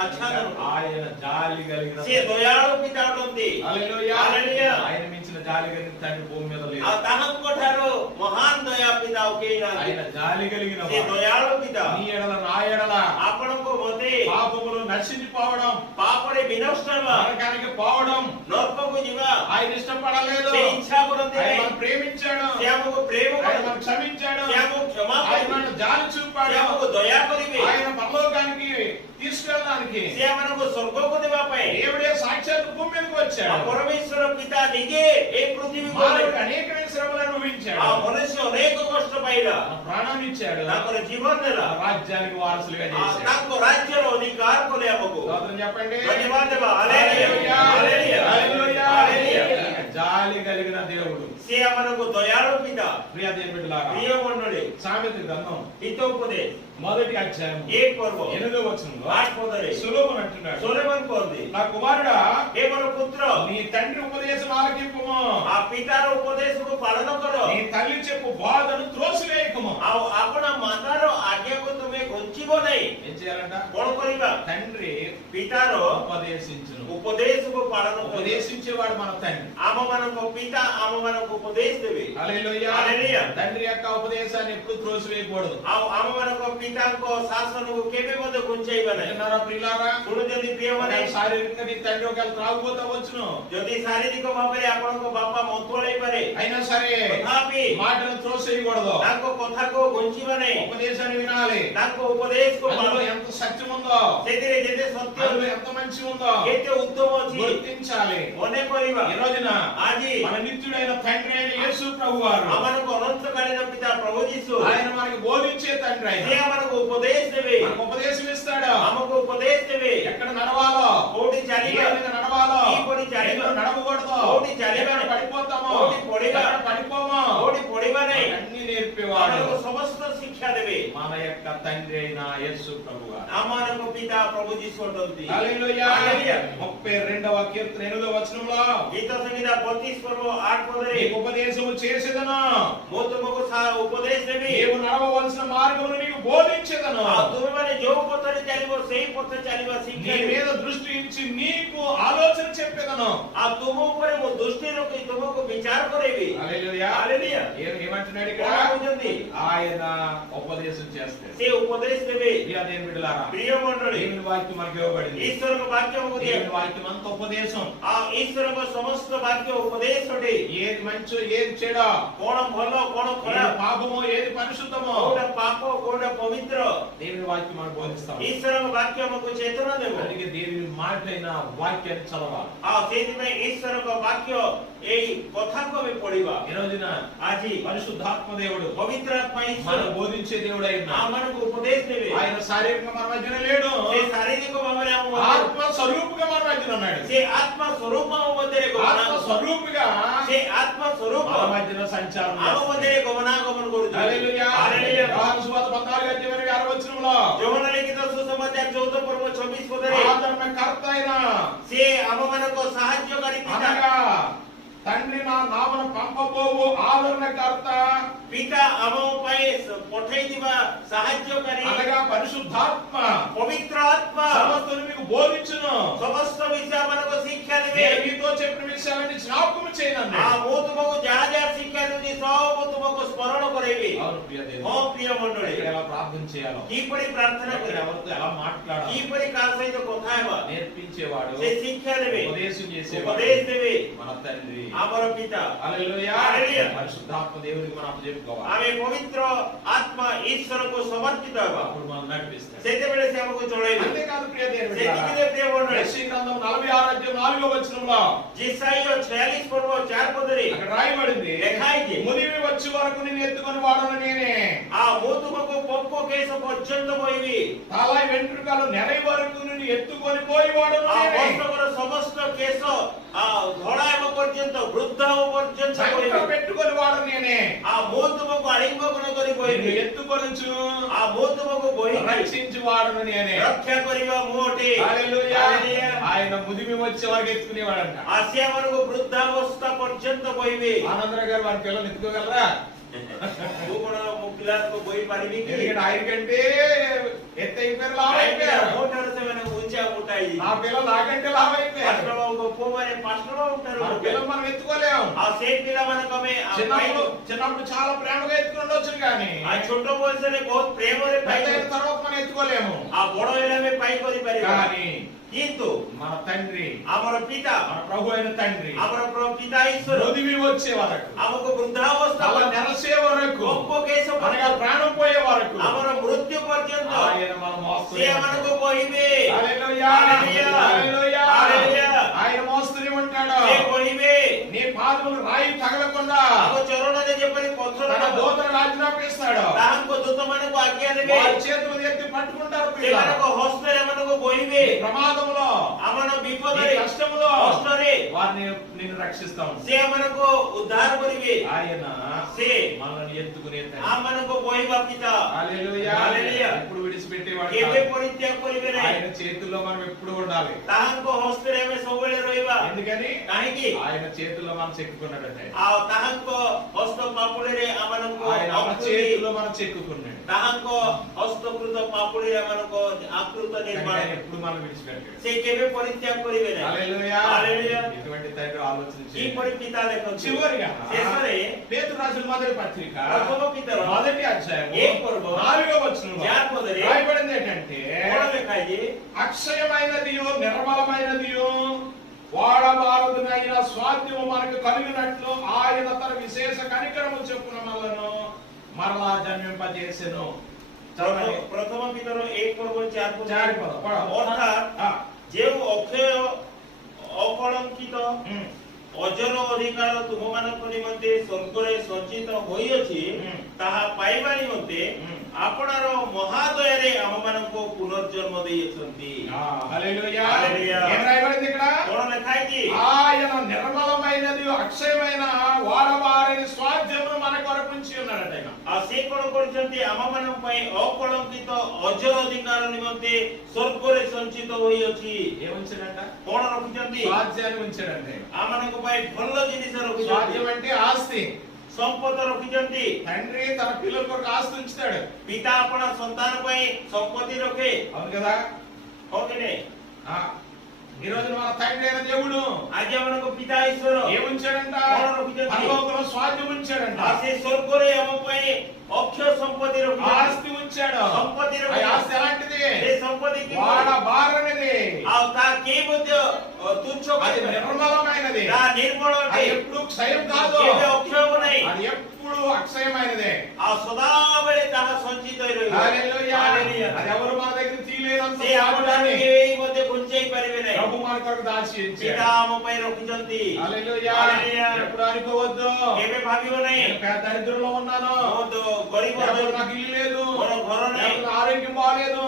आच्छादन ఆయన జాలి కలిగిన से दयाळु पिता अटନ୍ତି హల్లెలూయా హల్లెలూయా. ఆయన మించిన జాలి కలిగిన తండ్రి భూమి మీద आ లేదు ताहंकोठारो महान दया पिता केना ఆయన జాలి కలిగిన से వాడు. दयाळु पिता నీ ఎడల నా ఎడల आपणको मते పాపములు నశించిపోవడం पापरे विनष्ट हेबा నరకానికి పోవడం नरकको जिबा ఆయన ఇష్టపడలేదు से इच्छा करନ୍ତି ఆయన नहीं మనల్ని ప్రేమించాడు से हमको प्रेम ఆయన करନ୍ତି మనల్ని క్షమించాడు से हमको क्षमा ఆయన करନ୍ତି మనల్ని జాలి से చూపాడు हमको दया करिवे ఆయన పరలోకానికి తీసుకెళ్ళడానికి से हमको स्वर्ग को देबा पाए దేవుడే సాక్షాత్ భూమి మీదకి आ వచ్చాడు परमेश्वर पिता निजे ए पृथ्वी को మానవుడికి అనేకమైన శ్రమలు అనుభవించాడు आ मनुष्य अनेक कष्ट पाइला తన ప్రాణాన్ని ఇచ్చాడు ताकर जीवन देला తన రాజ్యానికి వారసులుగా आ చేశాడు ताको राज्य रो अधिकार को ले हमको స్తోత్రం చెప్పండి धन्यवाद देबा hallelujah hallelujah. Hallelujah hallelujah. Hallelujah జాలి కలిగిన దేవుడు से हमको दयाळु पिता ప్రియ దేవుని బిడ్డలారా प्रिय मंडळी సామెత గ్రంథం हितोपदेश మొదటి అధ్యాయం 1 पर्व 8వ వచనంలో 8 पदरे సులోమన్ అంటున్నాడు सोलेमन कहते నా కుమారుడా हे मोर पुत्र నీ తండ్రి ఉపదేశం ఆలకింపుము आ पितार उपदेश को पालन करो నీ తల్లి చెప్పు బాధను త్రోసివేయకుము आ आपण मातार आज्ञा को तुम्हें घुंचिबो नहीं ఏం చేయాలంట कोण करिबा తండ్రి पितार ఉపదేశించును उपदेश को पालन करो ఉపదేశించేవాడు మన తండ్రి आम मानको पिता आम मानको उपदेश देवे హల్లెలూయా హల్లెలూయా. తండ్రి యొక్క ఉపదేశాన్ని ఎప్పుడు త్రోసివేయకూడదు आ आम मानको पिता को शासन को केबे मते घुंचाइबा नहीं విన్నారా ప్రియులారా सुनो जदि प्रिय माने శారీరకంగా నీ తండ్రి ఒకవేళ త్రాగుబోతా వచ్చును जदि शारीरिक भाबरे आपनको बापा मंतोळै पारे అయినా సరే तथापि మాటను త్రోసేయకూడదు ताको कथा को घुंचिबा नहीं ఉపదేశాన్ని వినాలి ताको उपदेश को అందులో पालन ఎంత సత్యం ఉందో सेतिरे जेते सत्य అందులో ఎంత మంచి ఉందో केते उत्तम अछि గుర్తించాలి मने करिबा ఈ రోజున आजि మన నిత్యుడైన తండ్రి అయిన యేసు ప్రభువారు हमनको अनंतकालीन पिता प्रभु यीशु ఆయన మనకి బోధించే తండ్రి ఆయన से हमनको उपदेश देवे మనకు ఉపదేశం ఇస్తాడు हमको उपदेश देवे ఎక్కడ నడవాలో कोटी ఏ चालिबा విధంగా నడవాలో ఈ పని చాలిబా. ఎక్కడ నడవకూడదు కోటి చాలిబా. ఎక్కడ పడిపోతామో కోటి పొడిబా. ఎక్కడ పడిపోమో कोटी पढिबा नहीं అన్ని నేర్పేవాడు हमको समस्त शिक्षा देवे మన యొక్క తండ్రి అయిన యేసు ప్రభువారు हमनको पिता प्रभु यीशु अटंती హల్లెలూయా హల్లెలూయా. 32వ కీర్తన 8వ వచనంలో गीत संहिता 32 पर्व 8 पदरे నీకు ఉపదేశము చేసేదను मो तुमको उपदेश देवी నీవు నడవవలసిన మార్గమును నీకు బోధించేదను आ तुम माने जो पथरे चालिबो सेही पथ चालिबा నీ शिक्षा మీద దృష్టి ఇచ్చి నీకు ఆలోచన చెప్పేదను आ तुम ऊपर मो दृष्टि रखी तुमको विचार करेवी హల్లెలూయా हालेलुया ఏమంటున్నాడు ఇక్కడ कोण बुझंती ఆయన ఉపదేశం చేస్తాడు से उपदेश देवे ప్రియ దేవుని బిడ్డలారా प्रिय मंडळी దేవుని వాక్యం మనకి ఇవ్వబడింది ईश्वर को वाक्य हमको दिया దేవుని వాక్యం అంత ఉపదేశం आ ईश्वर को समस्त वाक्य उपदेश अटे ఏది మంచో ఏది చెడో कोण भलो कोण ఏది खराब పాపమో ఏది పరిశుద్ధమో कोण पाप कोण पवित्र దేవుని వాక్యం మనకు బోధిస్తాం ईश्वर को वाक्य हमको चेतना देवो అందుకే దేవుని మాటైన వాక్యాన్ని చదవాలి आ सेति में ईश्वर को वाक्य एई कथा को भी पढिबा ఈ రోజున आजी పరిశుద్ధాత్మ దేవుడు पवित्र आत्मा ईश्वर మనకు బోధించే దేవుడు అయిన हमनको उपदेश देवे ఆయన శారీరకంగా మన మధ్యన లేడు से शारीरिक भावरे हम ఆత్మ స్వరూపుగా మన మధ్యన ఉన్నాడు से आत्मा स्वरूप मध्यरे ఆత్మ गमना స్వరూపుగా से आत्मा स्वरूप మన మధ్యన సంచారం हम చేస్తాడు. मध्यरे गमनागमन करूछु హల్లెలూయా हालेलुया యోహాను సువార్త 14:26 వచనంలో जोहन लिखित सुसमाचार 14 पर्व 26 पदरे ఆదరణకర్త అయిన से हममनको सहाय्यकारी पिता అనగా తండ్రి నా నామన పంపబోవు ఆదరణకర్త पिता हम पय पठै दिबा सहाय्यकारी అనగా పరిశుద్ధాత్మ पवित्र आत्मा సమస్తను మీకు బోధించును समस्त विषय हमनको शिक्षा देवे నేను మీతో చెప్పిన విషయాలన్నీ జ్ఞాపకం చేయనండి आ मो तुमको जहाँ जहाँ शिक्षा दूँगी सब तुमको स्मरण करे ପାଇବେ। అవును ప్రియ దేవుని ହଁ ପ୍ରିୟ ମଣ୍ଡଳୀ, ఇక్కడ ఎలా ప్రార్థన చేయాలో, କିପରି ପ୍ରାର୍ଥନା ఇక్కడ କରିବା, ఎవరితో ఎలా మాట్లాడాలి, କିପରି କାହା ସହିତ କଥା ହେବା, నేర్పించేవాడు, ସେ ଶିକ୍ଷା ଦେବେ, ఉపదేశం చేసేవాడు ଉପଦେଶ ଦେବେ మన తండ్రి। ଆମର ପିତା। హల్లెలూయా। హల్లెలూయా। పరిశుద్ధాత్మ దేవునికి మనం అప్పచెప్పుకోవాలి, ଆମେ ପବିତ୍ର ଆତ୍ମା ଈଶ୍ୱରକୁ ସମର୍ପିତ ହେବା, అప్పుడు మనం నడిపిస్తాం। ସେତେବେଳେ ସେ ଆମକୁ ଚଳେଇବେ। అంతేకాదు ప్రియ దేవుని ସେତିକିରେ ప్రిୟ ମଣ୍ଡଳୀ, యెషయా గ్రంథం 46 అధ్యాయం 4వ వచనంలో ଯେସାଇର 46 ପର୍ବ 4 ପଦରେ అక్కడ రాయబడింది, ଲେଖା ହେଇଛି, మునివి వచ్చే వరకు నేను ఎత్తుకొని వాడను నేనే, ମୁଁ ତୁମକୁ ପୋକ କେଶ ପର୍ଯ୍ୟନ୍ତ ବୋହିବି, తల వెంట్రుకలు నెరై వరకు నేను ఎత్తుకొని పోయి వాడను నేనే, ବର୍ଷକର ସମସ୍ତ କେଶ ଧଳା ହେବା ପର୍ଯ୍ୟନ୍ତ, ବୃଦ୍ଧ ହେବା ପର୍ଯ୍ୟନ୍ତ చంక ବୋହିବି, పెట్టుకొని వాడను నేనే, ମୁଁ ତୁମକୁ ଆଳିଙ୍ଗନ କରି నిన్ను ବୋହିବି, ఎత్తుకొనుచు ମୁଁ ତୁମକୁ ବୋହିବି, రక్షించు వాడను నేనే। ରକ୍ଷା କରିବା ମୁଁ ଅଟେ। హల్లెలూయా। హల్లెలూయా। ఆయన ముదిమి వచ్చే వరకు ఎత్తుకునేవాడంట। ସେ ଆମକୁ ବୃଦ୍ଧାବସ୍ଥା ପର୍ଯ୍ୟନ୍ତ ବୋହିବେ। ఆనందరావు గారు వారి పిల్లలు ఎత్తుకోగలరా? ମୁଁ କଣ ମୋ ପିଲାଙ୍କୁ ବୋହି ପାରିବି କି? ఎందుకంటే ఆయన కంటే ఎత్తు అయిపోయారు, లావు అయిపోయారు। ମୋ ଠାରୁ ସେମାନେ ଉଞ୍ଚା ମୋଟା ହେଇଯିବେ। నా పిల్లలు నాకంటే లావు అయిపోయారు। ପାଷ୍ଟର ବାବୁଙ୍କ ପୁଅମାନେ ପାଷ୍ଟର ବାବୁ ଠାରୁ మన ମୋଟା। పిల్లలు మనం ఎత్తుకోలేము। ସେଇ ପିଲାମାନଙ୍କୁ ଆମେ చిన్నప్పుడు చాలా ప్రేమగా ఎత్తుకుని ఉండొచ్చు కానీ ଛୋଟ ବୟସରେ ବହୁତ ପ୍ରେମରେ పెద్ద ପାଇ, అయిన తర్వాత మనం ఎత్తుకోలేము। ବଡ ହେଲେ ଆମେ ପାଇ କରିପାରିବା। కానీ କିନ୍ତୁ మన తండ్రి, ଆମର ପିତା, మన ప్రభు అయిన తండ్రి ଆମର ପିତା ଈଶ୍ୱର ముదిమి వచ్చే వరకు, ଆମକୁ ବୃଦ୍ଧାବସ୍ଥା తల నెరసే వరకు, ପୋକ କେଶ అనగా ప్రాణం పోయే వరకు ଆମର మృତ୍ୟు పର୍ଯ୍ୟନ୍ତ ఆయన మన ସେ ଆମକୁ ବୋହିବେ। హల్లెలూయా। హల్లెలూయా। హల్లెలూయా। హల్లెలూయా। ఆయన మోస్తూనే ఉంటాడు। ସେ ବୋହିବେ। నీ పాదములు రాయి తగలకుండా ତାଙ୍କ ଚରଣରେ ଯେପରି ପଥର తన ନ దూతలకు ఆజ్ఞాపిస్తాడు। ତାହାଙ୍କ ଦୂତମାନଙ୍କୁ ଆଜ୍ଞା ଦେବେ। వారి చేతులు ఎత్తి పట్టుకుంటారు పిల్లలు। ସେମାନଙ୍କ ହସ୍ତରେ ଏମାନଙ୍କୁ ବୋହିବେ। నీ ప్రమాదములో, ଆମର నీ ବିପଦରେ, కష్టములో କଷ୍ଟରେ వారిని నిన్ను రక్షిస్తాం। ସେ ଏମାନଙ୍କୁ ଉଦ୍ଧାର କରିବେ। ఆయన ସେ మనల్ని ఎత్తుకునే తండ్రి। ଆମମାନଙ୍କୁ ବୋହିବା ପିତା। హల్లెలూయా। హల్లెలూయా। ఎప్పుడు విడిచిపెట్టేవాడు କେବେ కాదు। ପରିତ୍ୟାଗ କରିବେ ନାହିଁ। ఆయన చేతుల్లో మనం ఎప్పుడు ఉండాలి। ତାହାଙ୍କ ହସ୍ତରେ ଆମେ ସବୁବେଳେ ରହିବା। ఎందుకని କାହିଁକି? ఆయన చేతుల్లో మనం చెక్కుకున్నాడంటే, ଆଉ ତାହାଙ୍କ ହସ୍ତ ପାପୁଳିରେ ଆମମାନଙ୍କୁ ఆయన మన చేతుల్లో మనం చెక్కుకున్నాడు। ତାହାଙ୍କ ହସ୍ତକୃତ ପାପୁଳିରେ ଆମମାନଙ୍କୁ ଆକୃତ కనుక ନିର୍ମାଣ। ఆయన ఎప్పుడు మనం విడిచిపెట్టాడు। ସେ କେବେ ପରିତ୍ୟାଗ କରିବେ ନାହିଁ। హల్లెలూయా। హల్లెలూయా। ఇటువంటి తండ్రి ఆలోచన చేయండి। କିପରି ପିତା ଦେଖନ୍ତୁ। చివరిగా ଶେଷରେ పేతురు రాసిన మొదటి పత్రిక ପ୍ରଥମ ପିତାର మొదటి అధ్యాయం 1 ପର୍ବ 4వ వచనంలో 4 ପଦରେ రాయబడింది ఏంటంటే, କଣ ଲେଖା ହେଇଛି? అక్షయమైనదియో నిర్మలమైనదియో వాడబారదునైన స్వాస్థ్యము మనకు కలిగినట్లు ఆయన తన విశేష కనికరము చొప్పున మనలను మరలా జన్మింపజేసెను। చదవండి। ପ୍ରଥମ ପିତାର 1 ପର୍ବ 4 ପଦ। 4 ପଦ ପଢ। ଅର୍ଥାତ୍ ଯେଉଁ ଅକ୍ଷୟ ଅକଳଙ୍କିତ ଅଜର ଅଧିକାର ତୁମମାନଙ୍କ ନିମନ୍ତେ ସ୍ୱର୍ଗରେ ସଞ୍ଚିତ ହୋଇଅଛି, ତାହା ପାଇବା ନିମନ୍ତେ ଆପଣାର ମହାଦୟାରେ ଆମମାନଙ୍କୁ ପୁନର୍ଜନ୍ମ ଦେଇଅଛନ୍ତି। హల్లెలూయా। హల్లెలూయా। ఏం రాయబడింది ఇక్కడ? କଣ ଲେଖା ହେଇଛି? ఆయన నిర్మలమైనది అక్షయమైన వాడబారని స్వాస్థ్యమును మన కొరకు ఉంచి ఉన్నాడట ఆయన। ଆଉ ସେ କଣ କରିଛନ୍ତି? ଆମମାନଙ୍କ ପାଇଁ ଅକଳଙ୍କିତ ଅଜର ଅଧିକାର ନିମନ୍ତେ ସ୍ୱର୍ଗରେ ସଞ୍ଚିତ ହୋଇଅଛି। ఏముంచాడంట? କଣ ରଖିଛନ୍ତି? స్వాస్థ్యాన్ని ఉంచాడంటే। ଆମମାନଙ୍କ ପାଇଁ ଭଲ ଜିନିଷ ରଖିଛନ୍ତି, స్వాస్థ్యం అంటే ఆస్తి। ସମ୍ପଦ ରଖିଛନ୍ତି। తండ్రి తన పిల్లల కొరకు ఆస్తి ఉంచుతాడు। ପିତା ଆପଣ ସନ୍ତାନ ପାଇଁ ସମ୍ପତ୍ତି ରଖେ, అవును కదా? ହଁ କି ନାହିଁ? ఈ రోజు మన తండ్రి అయిన దేవుడు ଆଜି ଆମମାନଙ୍କ ପିତା ଈଶ୍ୱର ఏముంచాడంట? କଣ ରଖିଛନ୍ତି? పరలోకంలో స్వాస్థ్యం ఉంచాడంట। ଆଉ ସେ ସ୍ୱର୍ଗରେ ଆମ ପାଇଁ ଅକ୍ଷୟ ସମ୍ପତ୍ତି ରଖିଛନ୍ତି। ఆస్తి ఉంచాడు। ସମ୍ପତ୍ତି ఆ ରଖିଛନ୍ତି। ఆస్తి ఎలాంటిది? ସେ ସମ୍ପତ୍ତି କି వాడబారనిది। ଆଉ ତା କେହି ମଧ୍ୟ ତୁଚ୍ଛ అది କରିବେ ନାହିଁ। నిర్మలమైనది। ତା ନିର୍ମଳ అది ଅଟେ, ఎప్పుడు క్షయం కాదు। କେବେ ଅକ୍ଷୟ ହେବ ନାହିଁ। అది ఎప్పుడు అక్షయమైనదే। ଆଉ ସଦାବେଳେ ତାହା ସଞ୍ଚିତ ହୋଇ ରହିବ। హల్లెలూయా। హల్లెలూయా। అది ఎవరు మన దగ్గర తీయలేనంత ସେ ଆମ ଠାରୁ స్వాస్థ్యాన్ని କେହି ମଧ୍ୟ ଘୁଞ୍ଚେଇ ପାରିବେ ନାହିଁ। ప్రభు మన కొరకు దాచి ପିତା ఉంచాడు। ଆମ ପାଇଁ ରଖିଛନ୍ତି। హల్లెలూయా। హల్లెలూయా। ఎప్పుడు అనుకోవద్దు କେବେ ଭାବିବ ନାହିଁ నేను పేద దరిద్రంలో ఉన్నాను, ମୁଁ ତ ଗରିବ లేకపోతే ଅଛି, నాకు ఇల్లు లేదు, ମୋର ଘର ନାହିଁ, లేకపోతే ఆరోగ్యం బాగలేదు,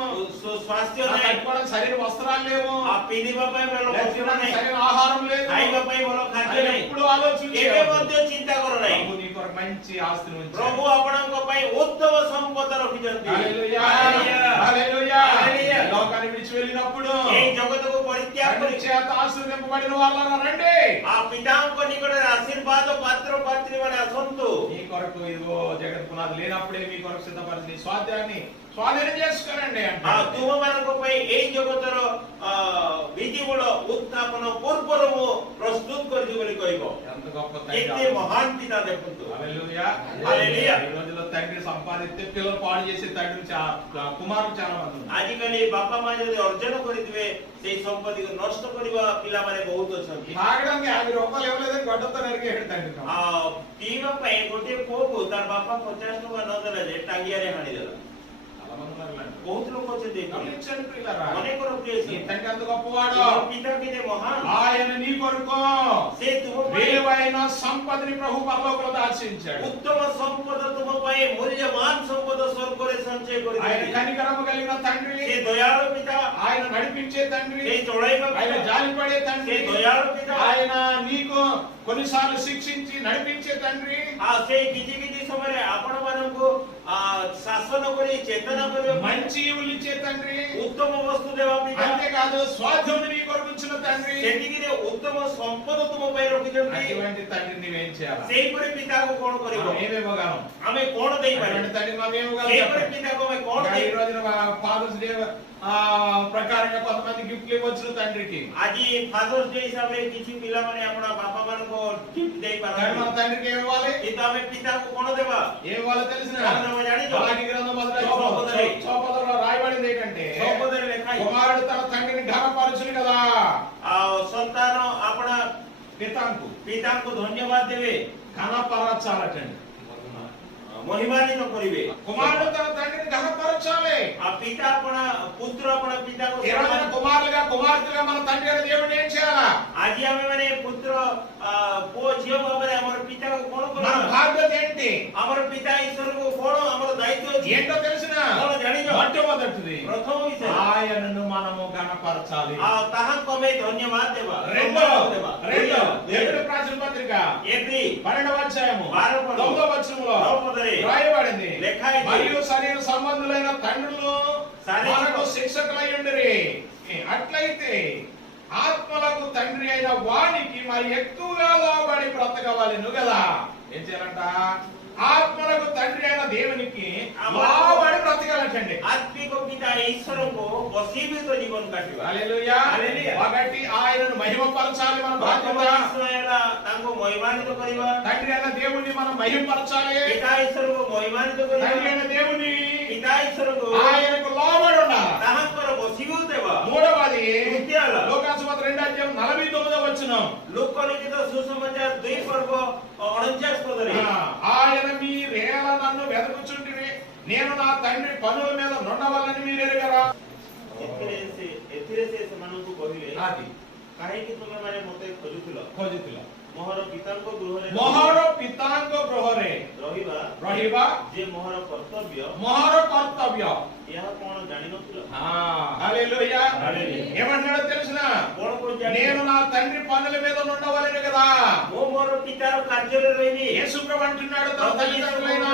ସ୍ୱାସ୍ଥ୍ୟ నాకు ନାହିଁ, కట్టుకోవడానికి సరైన వస్త్రాలు లేవు, ଆଉ ପିନ୍ଧିବା ପାଇଁ ଭଲ లేకపోతే ବସ୍ତ୍ର తినడానికి ନାହିଁ, సరైన ఆహారం లేదు, ଖାଇବା ପାଇଁ ଭଲ ଖାଦ୍ୟ అని ନାହିଁ, ఎప్పుడు କେବେ ఆలోచించాడు। ମଧ୍ୟ ଚିନ୍ତା କର ନାହିଁ। ప్రభు నీ కొరకు మంచి ఆస్తిని ఉంచాడు। ପ୍ରଭୁ ଆପଣଙ୍କ ପାଇଁ ଉତ୍ତମ ସମ୍ପଦ ରଖିଛନ୍ତି। హల్లెలూయా। హల్లెలూయా। హల్లెలూయా। హల్లెలూయా। ఈ లోకాన్ని విడిచి వెళ్ళినప్పుడు ଏହି ଜଗତକୁ ପରିତ୍ୟାଗ తండ్రి କରି చేత ఆశీర్వదింపబడిన వాళ్ళారా రండి। ఆ పిତାଙ୍କ ନିକଟରେ ଆଶୀର୍ବାଦ ପାତ୍ର ପାତ୍ରୀ ମାନେ ଆସନ୍ତୁ। నీ కొరకు ఇదిగో జగత్ పునాది లేనప్పుడే మీ కొరకు సిద్ధపరిచిన ఈ స్వాధ్యాన్ని స్వాధీనం చేసుకోనండి आ అంటే तुम मानको पई एई जगतर विधि गुण उत्थापन पूर्वरु प्रस्तुत करजु बोली कहबो ఎంత గొప్ప केते తండ్రి महान पिता देखंतु హల్లెలూయా హల్లెలూయా. ఈ రోజుల్లో తండ్రి సంపాదిస్తే పిల్లలు పాడు చేసే తండ్రి కుమారులు చాలా మంది ఉన్నారు. आजिकली बापा माँ जदि अर्जन करिदिबे सेई संपत्ति को नष्ट करिबा पिला माने बहुत अछंती తాగడానికి 50 రూపాయలు ఇవ్వలేదని గొడ్డతో నరికేడు తండ్రి आ पीवा पई गोटे कोको तार बापा 50 टका न देला जे टांगिया रे हानि देला చాలా మంది ఉన్నారు ఇలాంటి. बहुत लोग अछंती గమనించండి ప్రియులారా, अनेक लोग నీ प्रिय తండ్రి ఎంత గొప్పవాడు. पिता केते महान ఆయన నీ కొరకు से तुम पई విలువైన సంపదని ప్రభు పరలోకంలో దాచించాడు. उत्तम संपद तुम पई मूल्यवान संपद स्वर्ग रे संचय ఆయన करिदिबे కనికరము కలిగిన తండ్రి, से दयालु पिता ఆయన నడిపించే తండ్రి, से चढ़ाईबा ఆయన पिता జాలిపడే తండ్రి, से दयालु पिता ఆయన నీకు కొన్నిసార్లు శిక్షించి నడిపించే తండ్రి, आ से किछि किछि समय रे आपण मानको शासन करी चेतना करियो మంచి ఇచ్చే తండ్రి, उत्तम वस्तु देवा पिता అంతేకాదు స్వాధ్యం నీ కొరకు ఉంచిన తండ్రి. सेटिकिरे उत्तम संपद तुम पई रखिजंती అటువంటి తండ్రి నీవేం చేయాలి? सेई परे पिता को कोन करिवो మనం ఏమివ్వగలం? हमें कोन देई पारे అటువంటి తండ్రి మనం ఏమివ్వగలం सेई परे చెప్పండి? पिता को मैं कोन ఈ देई రోజున ఫాదర్స్ డే ప్రకారంగా కొంతమంది గిఫ్ట్లు ఇవ్వచ్చు తండ్రికి. आज फादर्स डे हिसाब रे किछि पिला माने आपना बापा मान को गिफ्ट देई కానీ पारे మన తండ్రికి ఏమి ఇవ్వాలి? किंतु हमें पिता को कोन देबा ఏమి ఇవ్వాలో తెలిసిన మనం జానిజో అలాగే గ్రంథం చౌపదరి. చౌపదరిలో రాయబడింది ఏంటంటే సంపదరి లెఖాయి కుమారుడు తన తండ్రిని ఘనపరచును కదా आ संतान आपना పితాంకు पिता को धन्यवाद देवे ఘనపరచాలటండి. महिमान्वित करिवे కుమారుడు తన తండ్రిని ఘనపరచాలి. आ पिता अपना पुत्र अपना पिता को ఈ రోజున सम्मान కుమారులుగా కుమార్తెలుగా మన తండ్రి అయిన దేవుడు ఏం చేయాలా? आज हमें माने पुत्र पुओ झियो भाବରେ हमर पिता को कोन మన करबा బాధ్యత ఏంటి? हमर पिता ईश्वर को कोन हमर दायित्व अछि ఏంటో తెలిసిన कोन जानिजो మొట్టమొదటిది प्रथम विषय ఆయనను మనము ఘనపరచాలి. आ ताहा कमे धन्यवाद देबा రెండో देबा దేవుడి ప్రాచీన పత్రిక एप्री 12వ అధ్యాయము 12వ 9వ వచనంలో నవపదరి రాయబడింది. లెఖాయి మరియు శరీర సంబంధులైన తండ్రులు శరీర మనకు శిక్షకులై ఉండిరి. అట్లయితే ఆత్మలకు తండ్రి అయిన వానికి మరి ఎక్కువగా లోబడి బ్రతకవలెను కదా. ఏం చేయాలంట? ఆత్మలకు తండ్రి అయిన దేవునికి లోబడి బ్రతకాలంటండి. आत्मिक पिता ईश्वर को वशीभूत जीवन काटिबा హల్లెలూయా. హల్లెలూయా. కాబట్టి ఆయనను మహిమపరచాలి మన బాధ్యత. ईश्वरला तांको महिमान्वित करिबा తండ్రి అయిన దేవుని మనం మహిమపరచాలి. पिता ईश्वर को महिमान्वित తండ్రి करिबा అయిన దేవుని पिता ईश्वर को ఆయనకు లోబడి ఉండాలి. ताहांकर वशीभूत देबा మూడవది తృతీయలో లోకాసువార్త 2:49 వచనం. लोक लिखित सुसमाचार 2 पर्व 49 पदरे ఆయన మీరేలా నన్ను వెదకుచుంటిరి, నేను నా తండ్రి పనుల మీద నుండవలని మీరు ఎరుగరా? एथिरे से सेमानकु कहिले అది काहे कि तुमे माने मते खोजुथिलो खोजितिला मोहर पितांको गृहरे मोहर पितांक गृहरे रहिबा रहिबा जे मोहर कर्तव्य मोहर कर्तव्य. यह कोन जानि नथिलो హల్లెలూయా. హల్లెలూయా. ఏమన్నాడో తెలుసిన? कोन को जानि నేను నా తండ్రి పనుల మీద నుండవలని కదా. मो मोर पितार कार्य रहिबी యేసు ప్రభు అంటున్నాడు తన తల్లిదండ్రులైన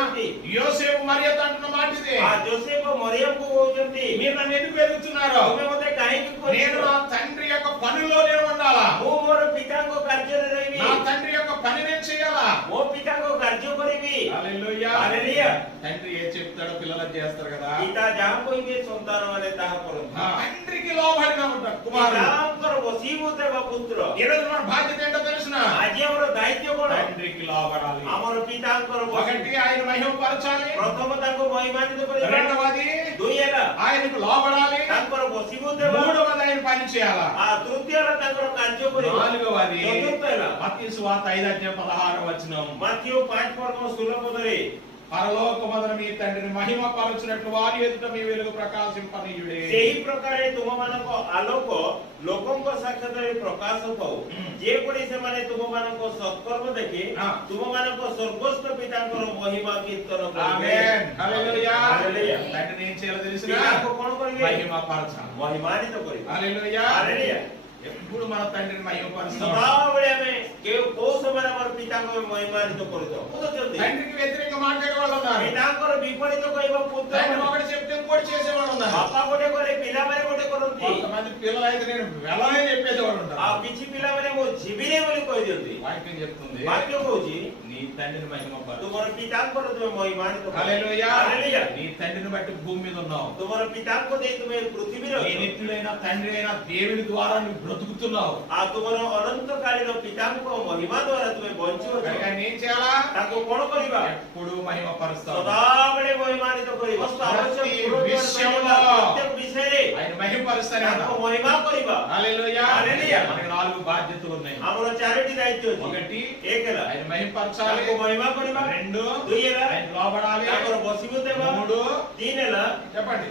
యోసేపు మరియత అంటున్న మాట ఇది. आ जोसेफ मरियम को होजंती మీరు నన్ను ఎందుకు వెతుకుతున్నారు? तुमे मते काहे कि నేను खोजो నా తండ్రి యొక్క పనిలో నేను ఉండాలా? मो मोर पितांको कार्य रहिबी నా తండ్రి యొక్క పని నేను చేయాలా? मो पितांको कार्य करिबी హల్లెలూయా. హల్లెలూయా. తండ్రి ఏం చెప్తాడో పిల్లలు అది చేస్తారు కదా. पिता जहाँ कोई भी संतान वाले ताहा करंती తండ్రికి లోబడిగా ఉంటారు కుమారుడు. पितांकर वशीभूत हेबा पुत्र ఈ రోజు మన బాధ్యత ఏంటో తెలుసిన? आज हमर दायित्व कोन తండ్రికి లోబడాలి. हमर पितांकर ఒకటి ఆయన మహిమపరచాలి. प्रथम तांको महिमान्वित करिबा రెండవది दुईला ఆయనకు లోబడాలి. तांकर वशीभूत हेबा మూడవది ఆయన పని చేయాలా. आ तृतीयला तांकर कार्य करिबा నాలుగవది चतुर्थला మత్తయి సువార్త 5:16 వచనం. मत्थ्यु 5 पर्व 16 पदरे పరలోకమందున మీ తండ్రిని మహిమపరచునట్లు వారి ఎదుట మీ వెలుగు ప్రకాశింపనీయుడే. सेही प्रकारे तुम मानको आलोक लोकंको साक्षातरे प्रकाश पाउ जे परि से माने तुम मानको सत्कर्म देखि तुम मानको स्वर्गस्थ पितांकर महिमा कीर्तन करिबे ఆమేన్. హల్లెలూయా. హల్లెలూయా. తండ్రిని ఏం చేయాలో తెలుసునా? पितांको कोन करिबे మహిమపరచాలి. महिमान्वित करिबे హల్లెలూయా. हालेलुया ఎప్పుడు మన తండ్రిని మహిమపరుస్తాం? सदाबळे हमें के को समय हमर पितांको महिमान्वित करितो बुझुचंदी తండ్రికి వ్యతిరేకంగా మాట్లాడే వాళ్ళు ఉన్నారు. पितांकर विपरीत कहबा पुत्र తండ్రి ఒకటి చెప్తే ఇంకోటి చేసేవాళ్ళు ఉన్నారు. बापा गोटे करे पिला माने गोटे करंती కొంతమంది పిల్లలు అయితే నేను వెళ్ళనే చెప్పేసేవాళ్ళు आ ఉంటారు. किछि पिला माने मो जीविने बोली कहि दियंती వాక్యం చెప్తుంది वाक्य कहूची నీ నీ తండ్రిని మహిమపరచు. तुम्हारा पिता को तुम्हें महिमान्वित करो. హల్లెలూయా. हालेलुया. నీ తండ్రిని బట్టి భూమి మీద ఉన్నావు. तुम्हारा पिता को दे तुम्हें पृथ्वी रे నీ నిత్యుడైన తండ్రి అయిన దేవుని ద్వారా నువ్వు బ్రతుకుతున్నావు. आ तुम्हारा अनंतकालीन पिता को महिमा द्वारा तुम्हें बंचो కనుక ఆయన ఏం చేయాలా? ताको कोण करिबा ఎప్పుడు మహిమపరుస్తావు. सदाबळे महिमान्वित करी वस्तु आवश्यक प्रत्येक विषय रे ఆయన మహిమపరుస్తానే ताको ఉన్నావు. महिमा करिबा. హల్లెలూయా. హల్లెలూయా. మనకి 4 బాధ్యతలు ఉన్నాయి. ଆମର ଚାରିଟି ଦାୟିତ୍ୱ ଅଛି. ఒకటి ଏକଲା ఆయన మహిమపరచాలి. ତାକୁ महिमा କରିବା. 2 ଦୁଇ ହେଲା ఆయన లోబడాలి. ତାଙ୍କର ବସିବୁ ଦେବା. 3 ତିନି ହେଲା చెప్పండి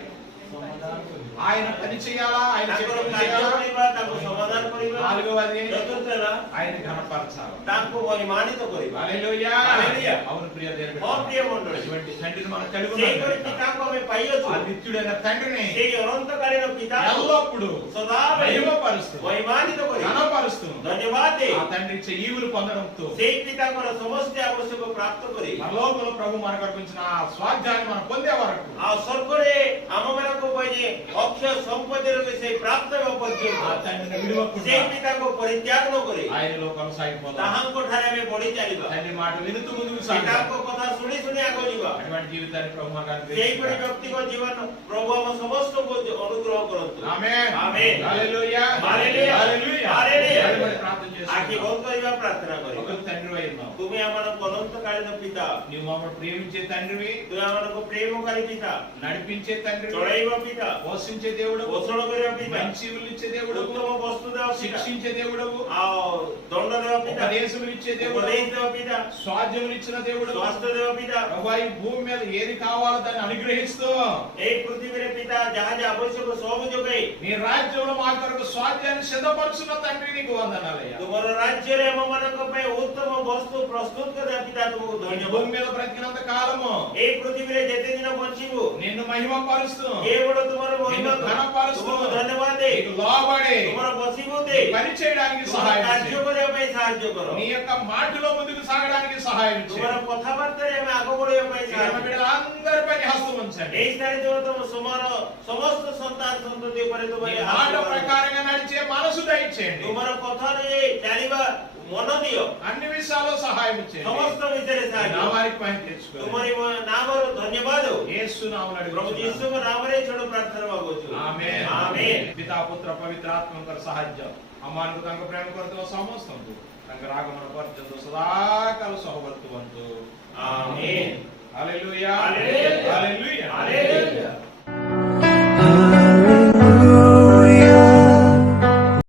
ఆయన పని చేయాలా? ఆయన ତାଙ୍କର చెప్పినది କାର୍ଯ୍ୟ చేయాలా? କରିବା, ତାକୁ ସମାଧାନ କରିବା. 4వది ଚତୁର୍ଥ ହେଲା ఆయన ఘనపరచాలి. ତାଙ୍କୁ महिमान्विତ କରିବା. హల్లెలూయా. హల్లెలూయా. అవును ప్రియ దేవుని ହଁ ପ୍ରିୟ ମଣ୍ଡଳୀ, అటువంటి తండ్రిని మనం కలిగి ସେହିପରି ఉన్నాం. ପିତାଙ୍କୁ ଆମେ ପାଇଅଛୁ. ఆ నిత్యుడైన తండ్రిని ସେହି ଅନନ୍ତକାଳୀନ ପିତାକୁ ఎల్లప్పుడూ ସଦାବେଳେ మహిమపరుస్తూ महिमान्विତ କରି ఘనపరుస్తూ ଧନ୍ୟବାଦ ଦେଇ ఆ తండ్రి ఇచ్చే ఈవులు పొందడంతో ସେହି ପିତାଙ୍କର ସମସ୍ତ ଆବଶ୍ୟକ ପ୍ରାପ୍ତ କରି పరలోకంలో ప్రభు మనకు అర్పించిన ఆ స్వాధ్యాన్ని మనం పొందే వరకు ଆଉ ସ୍ୱର୍ଗରେ ଆମମାନଙ୍କ ପାଇଁ ଯେ ଅକ୍ଷୟ ସମ୍ପତ୍ତିର ସେହି ପ୍ରାପ୍ତ ହେବା ఆ ପର୍ଯ୍ୟନ୍ତ తండ్రిని విడువకుండా ସେହି ପିତାକୁ ପରିତ୍ୟାଗ ନ କରି ఆయనలో కొనసాగిపోతాం. ତାହାଙ୍କ ଠାରେ ଆମେ ବଢି ଚାଲିବା. తండ్రి మాట వినుతూ ముందుకు సాగుతాం. ପିତାଙ୍କ କଥା ଶୁଣି ଶୁଣି ଆଗକୁ ଯିବା. అటువంటి జీవితాన్ని ప్రభు మనకు ସେହିପରି అనుగ్రహించుగాక. ବ୍ୟକ୍ତିଙ୍କ ଜୀବନ ପ୍ରଭୁ ଆମ ସମସ୍ତଙ୍କୁ ଅନୁଗ୍ରହ କରନ୍ତୁ. ఆమేన్. ఆమేన్. హల్లెలూయా. హల్లెలూయా. హల్లెలూయా. హల్లెలూయా. హల్లెలూయా. ప్రార్థన ଆଖି చేసుకుందాం. ବନ୍ଦ କରିବା, ପ୍ରାର୍ଥନା କରିବା. ఒక తండ్రి అయి ఉన్నావు. ତୁମେ ଆମମାନଙ୍କୁ ଅନନ୍ତକାଳୀନ ପିତା, నీవు మమ్మల్ని ప్రేమించే తండ్రివి, ତୁମେ ଆମମାନଙ୍କୁ ପ୍ରେମକାରୀ ପିତା, నడిపించే తండ్రివి, ଚଳେଇବା ପିତା, పోషించే దేవుడు, ପୋଷଣ କରିବା ପିତା, మంచి ఇచ్చే దేవుడు, ଉତ୍ତମ ବସ୍ତୁ ଦେବା ପିତା, శిక్షించే దేవుడు, ଆଉ ଦଣ୍ଡ ଦେବା ପିତା, ఉపదేశములు ఇచ్చే దేవుడు, ଉପଦେଶ ଦେବା ପିତା, స్వాధ్యములు ఇచ్చిన దేవుడు, ସ୍ୱାସ୍ଥ୍ୟ ଦେବା ପିତା, ప్రభువా ఈ భూమి మీద ఏది కావాలో దాన్ని అనుగ్రహిస్తూ ଏହି ପୃଥିବୀରେ ପିତା ଯାହା ଯାହା ଆବଶ୍ୟକ ସବୁ ଯୋଗାଇ నీ రాజ్యంలో మా కొరకు స్వాధ్యాన్ని సిద్ధపరుచున్న తండ్రి నీకు వందనాలయ్యా. ତୁମର ରାଜ୍ୟରେ ଆମମାନଙ୍କ ପାଇଁ ଉତ୍ତମ ବସ୍ତୁ ପ୍ରସ୍ତୁତ କରିବା ପିତା, ତୁମକୁ ఈ ଧନ୍ୟବାଦ. భూమి మీద బ్రతికినంత కాలము ଏହି ପୃଥିବୀରେ ଯେତେ ଦିନ ବଞ୍ଚିବୁ నిన్ను మహిమపరుస్తూ କେବଳ ତୁମର ମହିମା నిన్ను ఘనపరుస్తూ ତୁମକୁ ଧନ୍ୟବାଦ ଦେଇ నీకు లోబడి ତୁମର ବସିବୁ ଦେଇ పని చేయడానికి ତୁମର సహాయం କାର୍ଯ୍ୟ చేయి. କରିବା ପାଇଁ ସାହାଯ୍ୟ କର. నీ యొక్క మాటలో ముందుకు సాగడానికి సహాయం చేయి. ତୁମର କଥାବାର୍ତ୍ତାରେ ଆମେ ଆଗ ବଢିବା ପାଇଁ ఈ ସାହାଯ୍ୟ କର. బిడ్డలందరిపై నీ హస్తం ఉంచండి. ଏହି ସ୍ଥାନରେ ଯେଉଁ ତମ ସମସ୍ତ ସନ୍ତାନ ସନ୍ତତି ଉପରେ ତୁମର నీ మాట ప్రకారంగా నడిచే మనసు దయచేయండి. ତୁମର କଥାରେ ଚାଲିବା ମନ ଦିଅ. అన్ని విషయాల్లో సహాయం చేయండి. ସମସ୍ତ విషୟରେ ସାହାଯ୍ୟ କର. నామానికి పైన తెచ్చుకోండి. ତୁମରି ନାମର ଧନ୍ୟବାଦ ହେଉ. యేసు నామములో ପ୍ରଭୁ అడుగుతున్నాను. ଯୀଶୁଙ୍କ ନାମରେ ଛୋଟ ପ୍ରାର୍ଥନା ମାଗୁଛୁ. ఆమేన్. ఆమేన్. పితా పుత్ర పవిత్ర ఆత్మଙ୍କର ସାହାଯ୍ୟ ଆମମାନଙ୍କୁ ତାଙ୍କ ପ୍ରେମ କରୁଥିବା ସମସ୍ତଙ୍କୁ ତାଙ୍କ ରାଗମନ ପର୍ଯ୍ୟନ୍ତ ସଦାକାଳ ସହବର୍ତ୍ତୀ ହୁଅନ୍ତୁ. ఆమేన్. హల్లెలూయా. హల్లెలూయా. హల్లెలూయా. హల్లెలూయా.